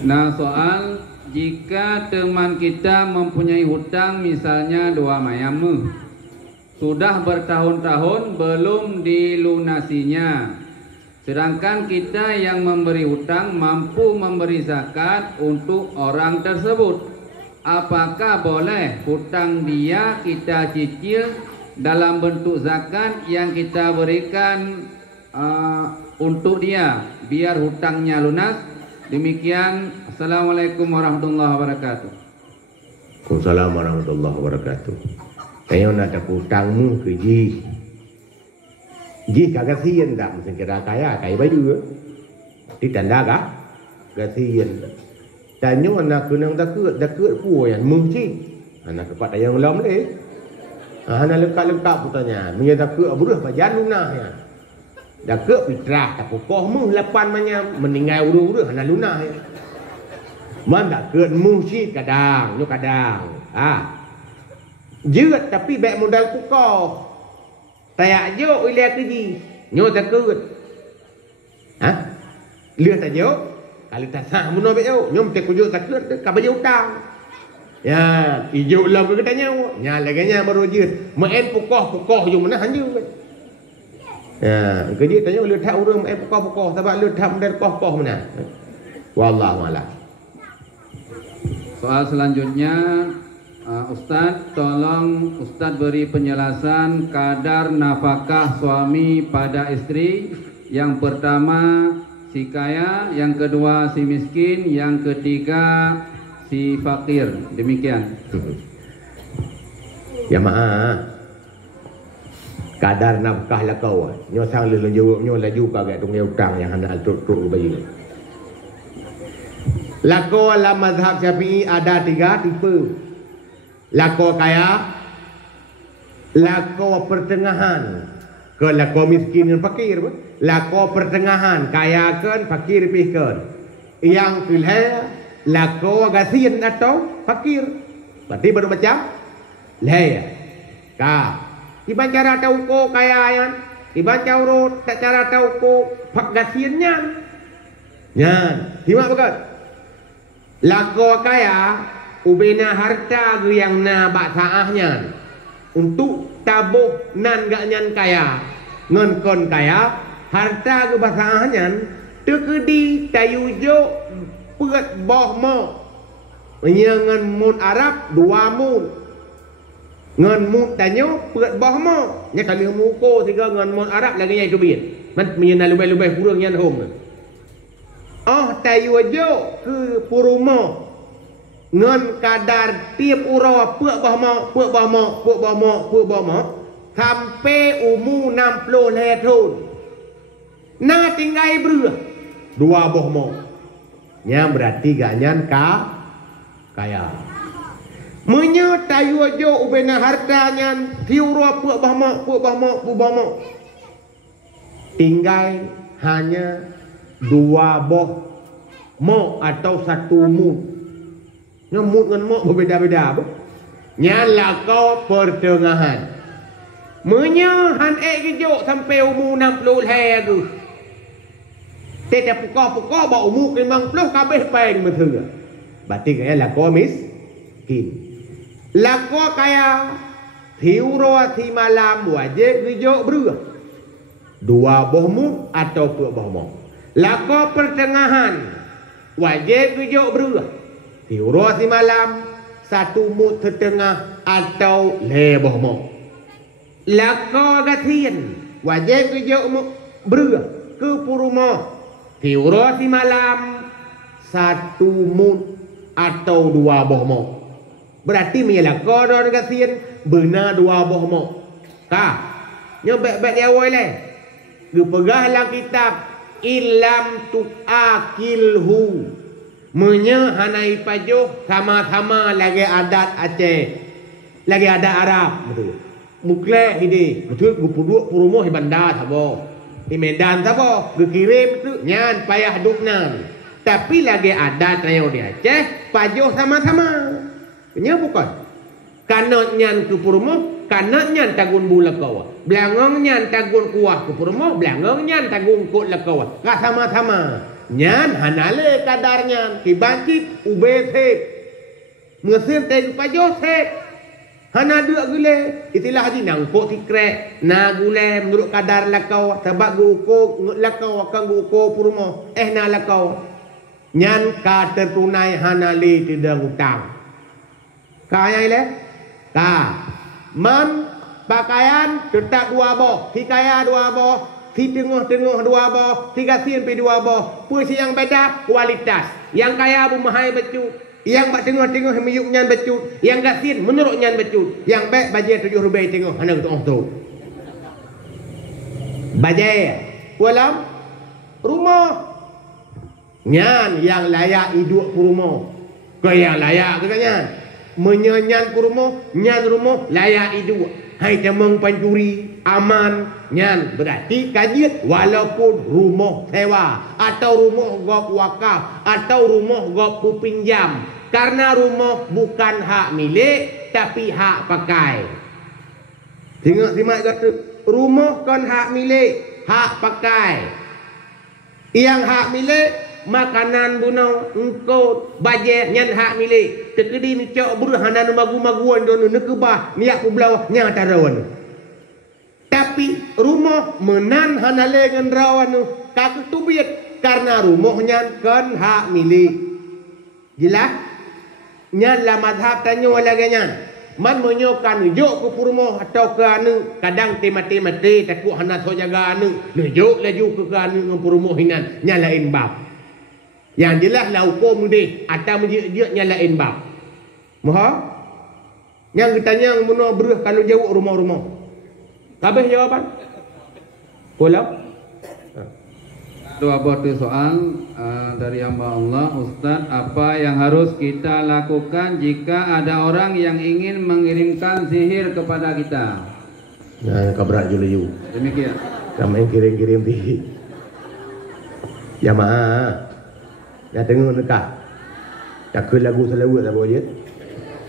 Nah, soal jika teman kita mempunyai hutang misalnya 2 mayam, sudah bertahun-tahun belum dilunasinya, sedangkan kita yang memberi hutang mampu memberi zakat untuk orang tersebut, apakah boleh hutang dia kita cicil dalam bentuk zakat yang kita berikan untuk dia biar hutangnya lunas? Demikian. Assalamualaikum warahmatullahi wabarakatuh. Waalaikumsalam warahmatullahi wabarakatuh. Saya nak tak hutangmu ke Ji kagak sian tak mesti kira kaya baju. Ditanda kah? Kasihan. Tanya anak kunang takut puan yang mungkin. Anak kepada yang lam le. Anak lekat-lekat putanya. Punya takut beruh bajan lunahnya. Dah ke fitrah tak kokoh mu lapan manya meninggal urus anak lunah ya. Man tak ke mu si kadang. Jeut tapi baik modal kokoh. Tayak jo ilia keji. Nyo tak ke. Lừa tak jo. Kalau tak sah muno baik yo. Nyom tak kujo tak ke ka baju utang. Ya, ijo lam ke tanya. Nya laganya baru jeut. Main kokoh yo mana hanju. Ya, kerja tanya lu tak urang pokok-pokok sebab lu tak model kokoh mana. Wallahu a'lam. Soal selanjutnya, Ustaz, tolong Ustaz beri penjelasan kadar nafkah suami pada istri. Yang pertama si kaya, yang kedua si miskin, yang ketiga si fakir. Demikian. Jamaah. Kadar nafkah lah kau. Nyo sang le jawab nyo laju kagak tungai utang yang hendak truk bayi. Lako ala mazhab Syafi'i ada 3 tipe. Lako kaya, lako pertengahan, ke lako miskin dan fakir. Lako pertengahan, kaya kan, fakir pihkan. Yang kedua, lako gasin atau fakir. Berarti baru macam leh. Iban cara tahu ko kayayan, iban cara tahu ko pagasiannya. Nyan, simak bakat. Lako kaya ubena harta yang na baksaahnya untuk tabuh nan gak nyan kaya. Ngon kon kaya harta ke baksaahnya tekedi tayujo peut boh mo. Ngan mun Arab 2 mun. Ngan mu tanyo peut bah mo nya kali muko 3 ngan mon Arab lagi nyai tubin man menyana lebih-lebih kurang nyan hom tayu jo ke purumo ngan kadar tiap ura peut bah mo sampai umu 60 tahun na tinggai berah 2 bah mo nya berarti ganyan kaya. Menya tayu aja ubena hartanya tiura puak bahmo. Tinggal hanya 2 boh mo atau 1 mu. Nyamut dengan mo berbeda-beda. Nyala kau pertengahan. Menya han kejok sampai umur 60 hai tu. Tidak pukau-pukau bawa umur 50 kabeh peng betul. Berarti kaya lah kau miskin. Lako kaya hiuro si malam wajib hijau berua 2 bohmu atau 2 bohmu. Lako pertengahan wajib hijau berua hiuro si malam 1 mu setengah atau 2 bohmu. lako gatien wajib kerja beruh ke Puruma diurasi malam 1 mun atau 2 bohmo. Berarti milah kodor gatien benar 2 bohmo. Kah? Nyobek-bek dia awal le. Gepegahlah kitab Ilam Tu'akilhu. Menya hanai pajuh sama-sama lagi adat Aceh. Lagi adat Arab. Betul. Muklek ini. Betul. Gepuduk Puruma di bandar sabo. Di Medan sabo. Gekirim tu. Nyan payah duknan. Tapi lagi adat raya di Aceh. Pajuh sama-sama. Nya bukan. Karena nyan ke Puruma. Karena nyan tagun bula kawa. Belangong nyan tagun kuah ke Puruma. Belangong nyan tagun kut lekawa. Kak sama-sama. Nyan hanale kadarnya. Kibancik ube sep. Mesin teng pajo sep. Hana dua gule. Itulah haji nangkuk tikrek. Na gule menurut kadar lekawa. Sebab guuko lekawa. Kan guuko Puruma. Na lekawa. Nyan ka tertunai hanale tidak hutang. Kaya ile? Ka. Man pakaian tetap 2 boh. Si kaya 2 boh. Si tengah-tengah 2 boh. Si kasihan pi 2 boh. Puisi yang beda kualitas. Yang kaya bumahai becut. Yang bak tengah-tengah meyuk nyan becut. Yang kasihan menurut nyan becut. Yang baik bajai 7 rubai tengah hana ketuk tu. Bajai walam rumah. Nyan yang layak hidup Puruma. Kau yang layak ke nyan? Menyanyan Puruma, nyan rumah layak hidup. Hai temang pancuri aman nyan berarti kajian walaupun rumah sewa atau rumah gop wakaf atau rumah gop pinjam karena rumah bukan hak milik tapi hak pakai. Tengok simak kata rumah kan hak milik, hak pakai. Yang hak milik makanan bunau engkau bajet nyan hak milik tekedi ni cok berhanan magu-maguan dono nekebah niak kublaw nya tarawan tapi rumah menan hanale ngan rawan kak tubiat karena rumahnya kan hak milik jelas nyan la mazhab tanyo lagi nyan man menyokan juk ke Puruma atau ke anu kadang temati-mati takut hana so jaga anu juk laju ke anu ngan Puruma hinan nya lain bab. Yang jelas lah hukum dia atau menjejak nyalain bab. Moha? Yang ditanya yang menua beruh kalau jauh rumah-rumah. Habis jawaban? Pulau? Dua buah soal dari hamba Allah, Ustaz, apa yang harus kita lakukan jika ada orang yang ingin mengirimkan sihir kepada kita? Nah, kabrak julayu. Demikian. Kami kirim-kirim di jamaah. Dah tengok dekat. Tak ke lagu selawat apa je?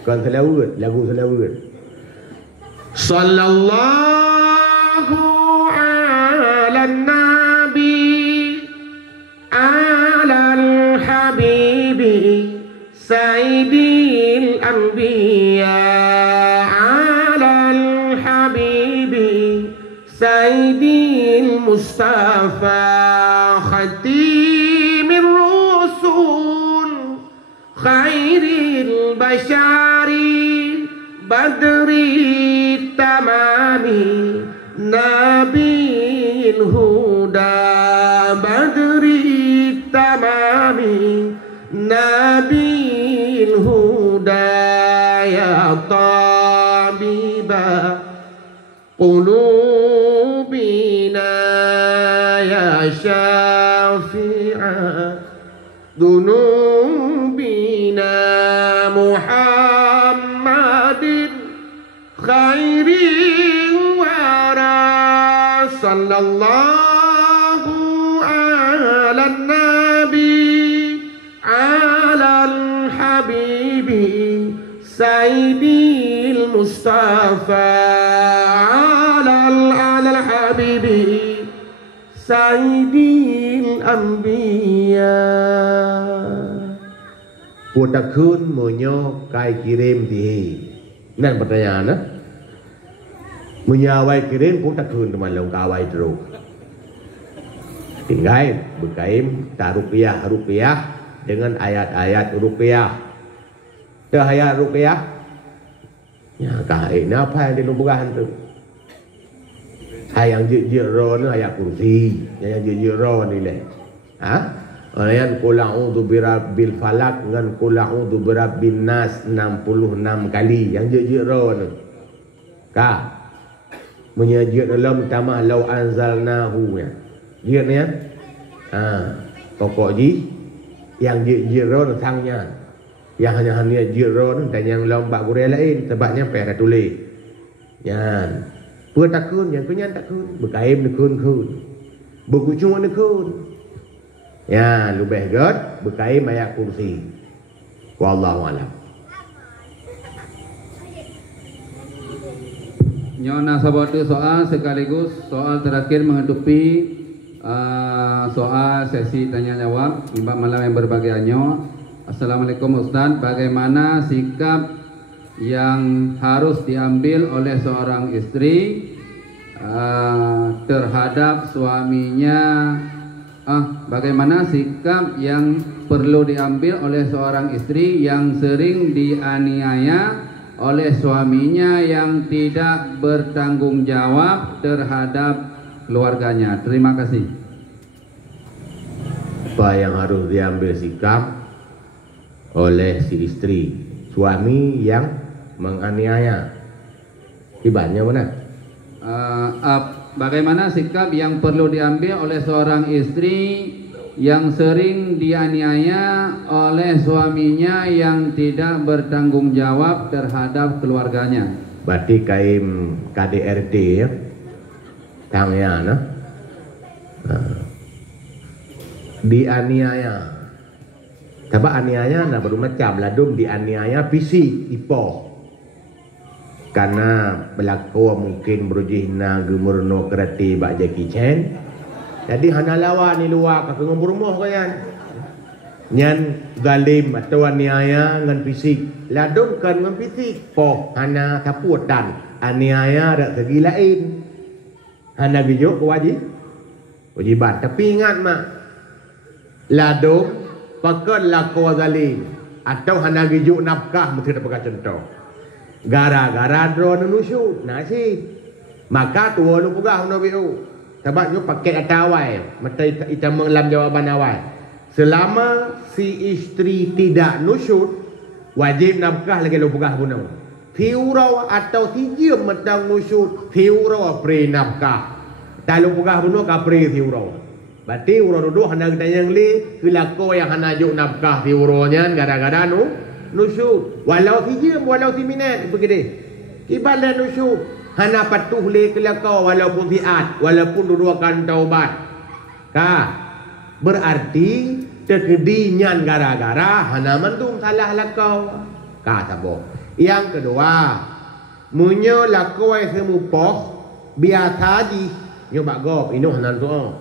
Kan selawat, lagu selawat. Sallallahu ala nabi ala al-habibi sayyidil anbiya ala al-habibi sayyidil mustafa khatimir khairil bashari badri tamami nabil huda badri tamami nabil huda ya tabiba qulubina ya syafi'a dunubina Muhammadin khairin wara sallallahu ala nabi ala al-habibi sayyidil mustafa ala al-habibi sayyidil anbiya. Putakun monyo kai kirim di. Nan pertanyaan na. Menyawai kirim putakun teman long kawai terus. Tinggal berkaim tak rupiah dengan ayat-ayat rupiah. Dah ayat rupiah. Ya kain apa yang di luburan tu? Yang je ro ni ayat kursi. Yang je ro ni leh. Yang qul a'udzu birabbil falaq dengan qul a'udzu birabbin nas 66 kali. Yang je ro ni. Menyajak dalam tamah lau anzalnahu ya. Dia ni ya. Pokok ji yang jiron sangnya. Yang hanya jiron dan yang lomba gurau lain sebabnya payah tulis. Yan. Pur takun yang kunyan takun. Berkaim nekun kun. Berkucung nekun. Ya, lebih god berkaim ayat kursi. Wallahu a'lam. Nyona sahabat soal sekaligus soal terakhir menghadapi soal sesi tanya jawab Mbak malam yang berbahagia. Assalamualaikum Ustaz, bagaimana sikap yang harus diambil oleh seorang istri terhadap suaminya? Bagaimana sikap yang perlu diambil oleh seorang istri yang sering dianiaya oleh suaminya yang tidak bertanggung jawab terhadap keluarganya? Terima kasih. Apa yang harus diambil sikap oleh si istri, suami yang menganiaya? Ibaratnya mana? Bagaimana sikap yang perlu diambil oleh seorang istri yang sering dianiaya oleh suaminya yang tidak bertanggung jawab terhadap keluarganya? Berarti kaim KDRT ya, tangnya dianiaya. Sebab aniaya na bermacam ladum dianiaya fisik ipo. Karena berlaku mungkin berujihna gemurno kerati bak Jackie Chan. Jadi hana lawan ni luar ke ngumur rumah kan. Nyan zalim atau aniaya dengan fisik. Ladum kan dengan fisik. Poh hana taputan. Aniaya dak segi lain. Hana bijuk wajiban. Tapi ingat mak. Ladum pakai laku zalim atau hana bijuk nafkah mesti dapat contoh. Gara-gara drone nusyuk nasi. Maka tua lu pugah nabiu. Sebab nyo pakai atawai, mata kita mengelam jawaban awal. Selama si istri tidak nusyut, wajib nafkah lagi lu pugah punau. Fiurau atau tijiem matang nusyut, fiurau pre nafkah. Tak lu pugah punau ka pre fiurau. Berarti urau duduk hendak kita yang li, kelako yang hendak juk nafkah fiuraunya gara-gara nusyut. Walau tijiem, walau si minat, begitu. Kibalan nusyut. Hana patuh le kelakau walaupun tiat, walaupun duduakan taubat. Berarti terkedinya gara-gara hana mantum salah lakau. Sabo. Yang kedua, munyo lakau semupoh biasa di nyo bak gop ino hanan tu.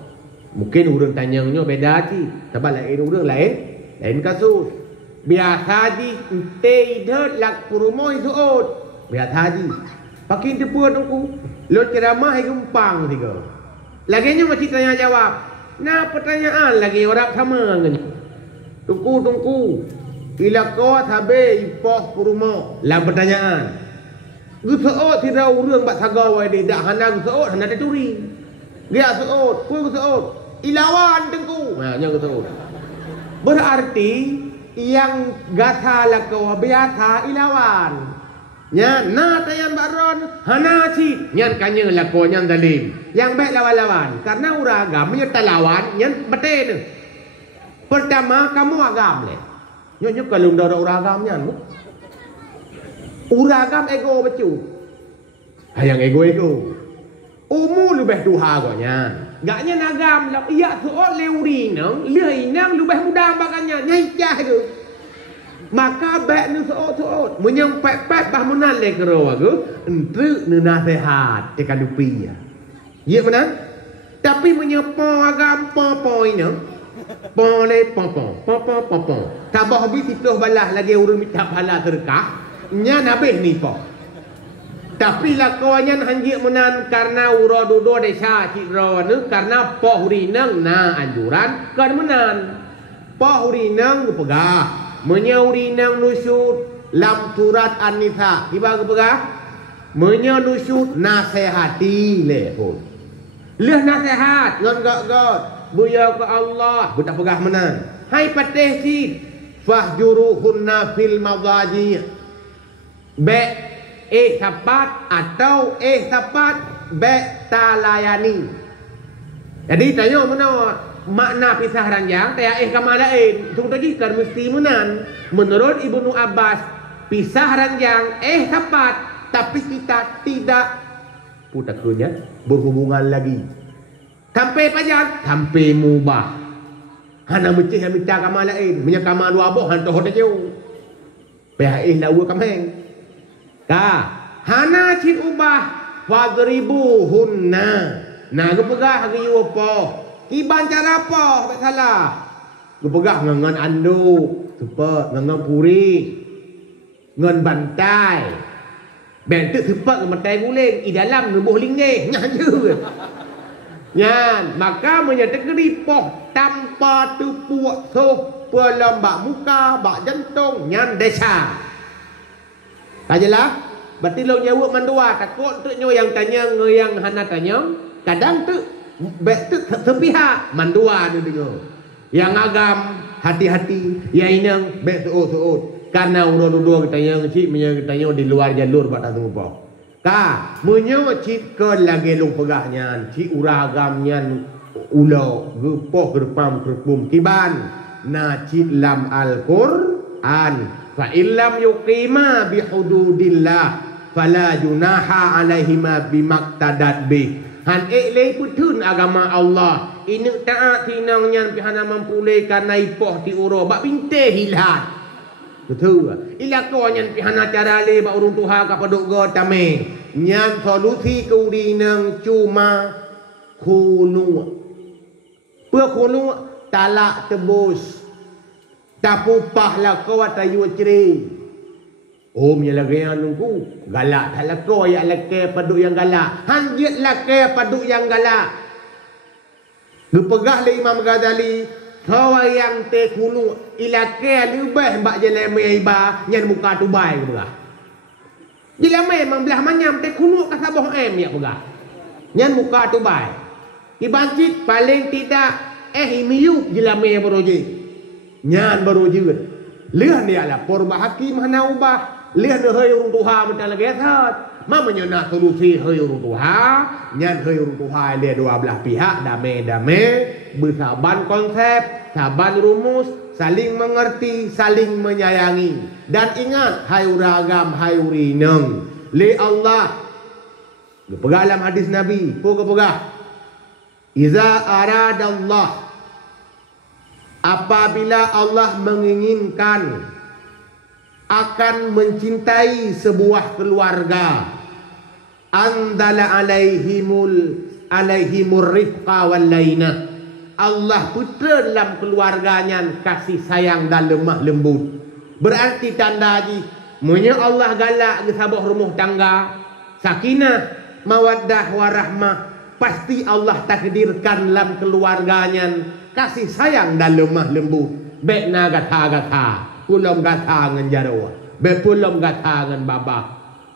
Mungkin urang tanyang nyo beda ti, sebab lain urang lain kasus. Biasa di ente idet lak purumoy suot. Biasa di pakai tepuan aku, lo ceramah hai gempang tiga. Lagi nya masih tanya jawab. Nah pertanyaan lagi orang sama dengan tungku. Bila kau sabe ipoh purumo, lah pertanyaan. Gusaot tidak urang bak sagawai dia dak hana gusaot hana teturi. Dia gusaot, ku gusaot. Ilawan tengku. Nah nya gusaot. Berarti yang gata lakau biasa ilawan. Nya na tayan baron hana cit nyan kanya lako nyan zalim yang baik lawan-lawan karena uragam menyerta lawan nyan beten. Pertama kamu agam le nyo kalau ndak uragam nyan uragam ego becu hayang ego umu lebih duha kok nyan gaknya nagam lah iya soal leuri nang lei nang lebih mudah baganya nyai cah tu. Maka baik ni soot menyampai bah munan le kero aku untuk nasihat tekan dupi ya. Ya benar? Tapi menyapa agam popo ini. Pole popo. Tabah habis itu balah lagi urang minta pahala terkah. Nya nabeh ni po. Tapi lakonya hanjik menan karena uro dudo desa ciro ni karena po hurinang na anjuran kan menan. Po hurinang pegah menyauri nang nusyut lam surat An-Nisa. Iba ke pegah? Menyusut nasihati le pun. Leh nasihat ngan gak buya ke Allah budak pegah menan. Hai patih si fahjuruhunna fil madaji. Be sapat atau sapat be talayani. Jadi tanya mana makna pisah ranjang taya kamalain tunggu tadi kan mesti menan. Menurut Ibnu Abbas pisah ranjang sapat tapi kita tidak putaknya berhubungan lagi. Sampai pajak, sampai mubah. Hana mecih yang minta kamalain, menyakama dua boh hantu hoda jauh. Pihak lawa kameng. Hana cit ubah fadribuhunna. Nah, gepegah hari apa? Kiban cara apa? Tak salah. Gepegah ngan anduk, sepet ngan puri. Ngan bantai. Bentuk sepet ngan guling, i dalam nubuh linggih. Nyanyi. Nyan, maka menyatakan poh tanpa tepuak soh pelambak muka, bak jantung, nyan desa. Tajalah, berarti lo jawab mandua takut tu nyo yang tanya yang hana tanya, kadang tu sepihak mandua tu dengar. Yang agam hati-hati, yang inang bek suut. Karena urut-urut kita yang cik tanya di luar jalur bak tak tunggu. Menyo cik ke lagi long pegahnya, cik uragamnya ulo gepoh gerpam kerpum kiban. Na cik lam Al-Quran fa illam yuqima bihududillah fala junaha alaihima bimaktadat bih. Han lei putun agama Allah. Ini taat tinangnya pihana mampulai karena ipoh ti uro bak binte hilat. Betul. Ila ko nyan pihana cara le ba urung tuha ka paduk go tame. Nyan solusi ke urinang cuma khunu. Pe khunu talak tebus. Tapupah la ko atayu ceri. Om ya lagi nungku galak tak la ko ya lake paduk yang galak. Han jet lake paduk yang galak. Gepegah le Imam Ghazali Hawa yang te kulu ilake lebih mbak jeleme iba nyan muka tubai ke belah. Jeleme membelah manyam te kulu kasaboh ya belah. Nyan muka tubai. Ibancit paling tidak imiyu jeleme beroji. Nyan beroji. Lihat dia lah porba hakim hana ubah. Lihat dia hay urung tuha macam lagi asat. Mamanya nak solusi hay urung tuha. Nyan hay urung tuha dia dua belah pihak damai-damai. Bersaban konsep, saban rumus, saling mengerti, saling menyayangi. Dan ingat, hai uragam, hai urineng. Li Allah. Pegah dalam hadis Nabi. Pegah. Iza aradallah. Apabila Allah menginginkan akan mencintai sebuah keluarga. Andala alaihimur rifqa wal lainah. Allah putra dalam keluarganya kasih sayang dan lemah lembut. Berarti tanda haji. Punya Allah galak ke sabah rumah tangga. Sakinah, mawaddah, warahmah. Pasti Allah takdirkan dalam keluarganya kasih sayang dan lemah lembut. Bek na gata-gata. Pulam gata ngan jarawa. Bek pulam gata ngan babah.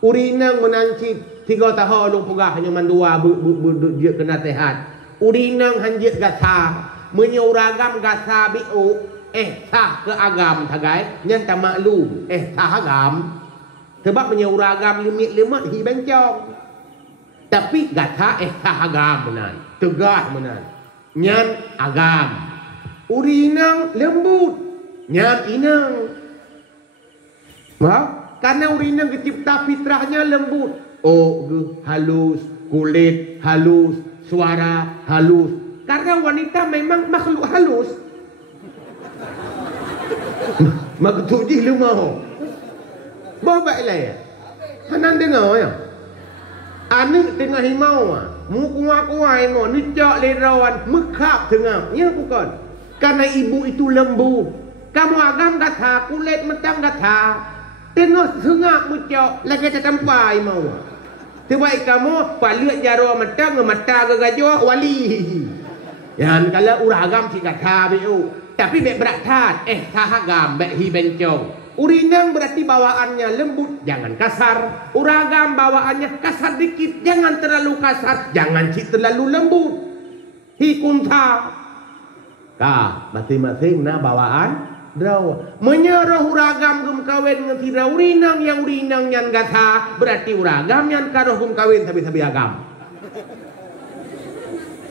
Urinang menancit. 3 tahun lu pegah hanya mandua dia kena sehat. Urinang hanjit gata menyuragam gata biu sah ke agam tagai nyan ta maklum sah agam sebab menyuragam limit hi bencong tapi gata sah agam menan tegah menan nyan agam urinang lembut nyan inang karena urinang kecipta fitrahnya lembut halus kulit halus suara halus. Karena wanita memang makhluk halus. Maktujih lumah. Bapak lah ya. Hanan dengar ya. Anak tengah himau. Mukuah-kuah himau. Nicak lerawan. Mekap tengah. Ya bukan. Karena ibu itu lembut. Kamu agam kata. Kulit metang kata. Tengah sengak mucak. Lagi tertempai himau. Terbaik kamu palut jaro mata ke gajah wali. Yang kalau uragam si kata biu. Tapi bek berat sahagam bek hi bencong. Urinang berarti bawaannya lembut, jangan kasar. Uragam bawaannya kasar dikit, jangan terlalu kasar, jangan terlalu lembut. Hikunta. Tah, masing-masing na bawaan draw. Menyerah uragam gum kawin dengan tidak urinang yang urinang yang gata, berarti uragam yang karoh gum kawin sabi-sabi agam.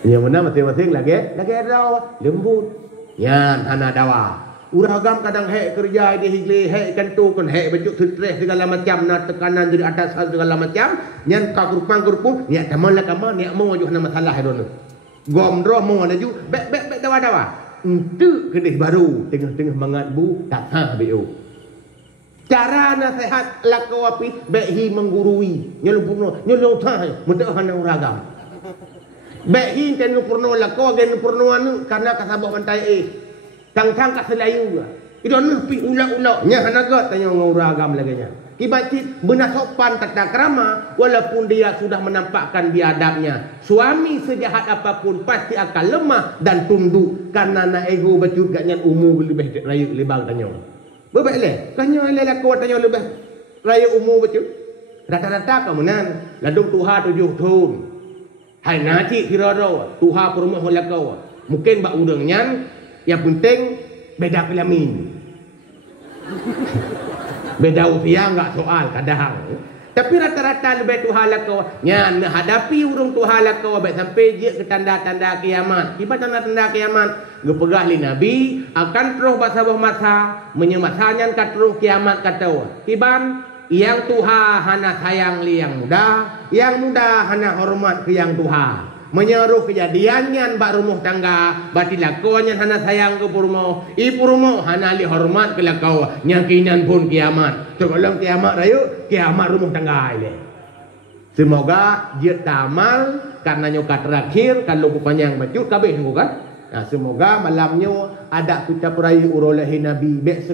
Yang mana masing-masing lagi draw lembut. Yan hana dawa. Uragam kadang hek kerja di higli hek kantukun hek baju stres segala macam na tekanan dari atas segala macam nyan ka kurupang ni tamal kama ni mau jo na masalah don gomdro mau laju bek dawa untuk kedih baru tengah-tengah mangat bu tak ha beu cara nasihat lakawapi bek hi menggurui nyolong thai mudah hana uragam bek hi ten purno lakaw gen purno anu karena kasabah bantai tang-tang kat selayu itu anu pi ulang-ulang nya hanaga tanya nguragam lagi nya kibatit benar sopan tata krama walaupun dia sudah menampakkan biadabnya suami sejahat apapun pasti akan lemah dan tunduk karena na ego bacut gaknya umur lebih rayu lebang tanya bebaik le tanya le kuat tanya lebih rayu umur bacut rata-rata kemunan ladung tuha 7 tahun hai naci kiraro tuha perumah holakau mungkin bak udang nyan yang penting beda kelamin. Beda usia enggak soal kadang. Tapi rata-rata lebih tuhala kau nyan hadapi urung tuhala kau baik sampai je ke tanda-tanda kiamat. Tiba tanda-tanda kiamat gepegah li nabi akan terus basabah masa menyemasanya kat terus kiamat kata. Tiban yang tuha hana sayang li yang muda hana hormat ke yang tuha. Menyeruh kejadiannya bak rumah tangga bati lakonnya hana sayang ke purmo ipurmo hana li hormat ke lakau nyakinan pun kiamat sekolah kiamat rayu kiamat rumah tangga ile semoga dia tamal karena nyokat terakhir kalau panjang baju kabeh kan nah, semoga malamnya ada kita perayu urolehi nabi bek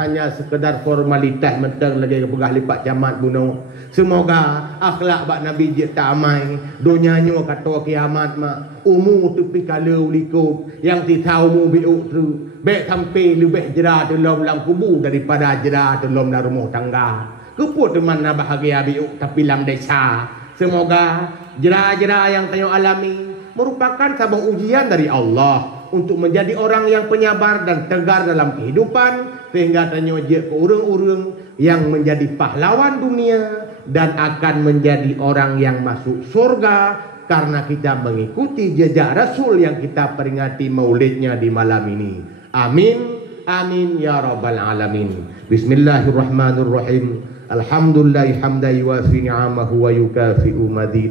hanya sekedar formalitas mentang lagi pegah lipat jamat bunuh. Semoga akhlak bak nabi je tamai donyanya kata kiamat mak umur tepi kalau likut yang titau mu biuk tu bek sampai lebih jera dalam kubur daripada jera dalam rumah tangga keput teman bahagia biuk tapi lam desa. Semoga jera-jera yang tanya alami merupakan sebuah ujian dari Allah untuk menjadi orang yang penyabar dan tegar dalam kehidupan sehingga tanya je ke urang-urang yang menjadi pahlawan dunia dan akan menjadi orang yang masuk surga karena kita mengikuti jejak Rasul yang kita peringati maulidnya di malam ini. Amin. Amin ya rabbal alamin. Bismillahirrahmanirrahim. Alhamdulillah hamdan yuwafi ni'amahu wa yukafi'u madid.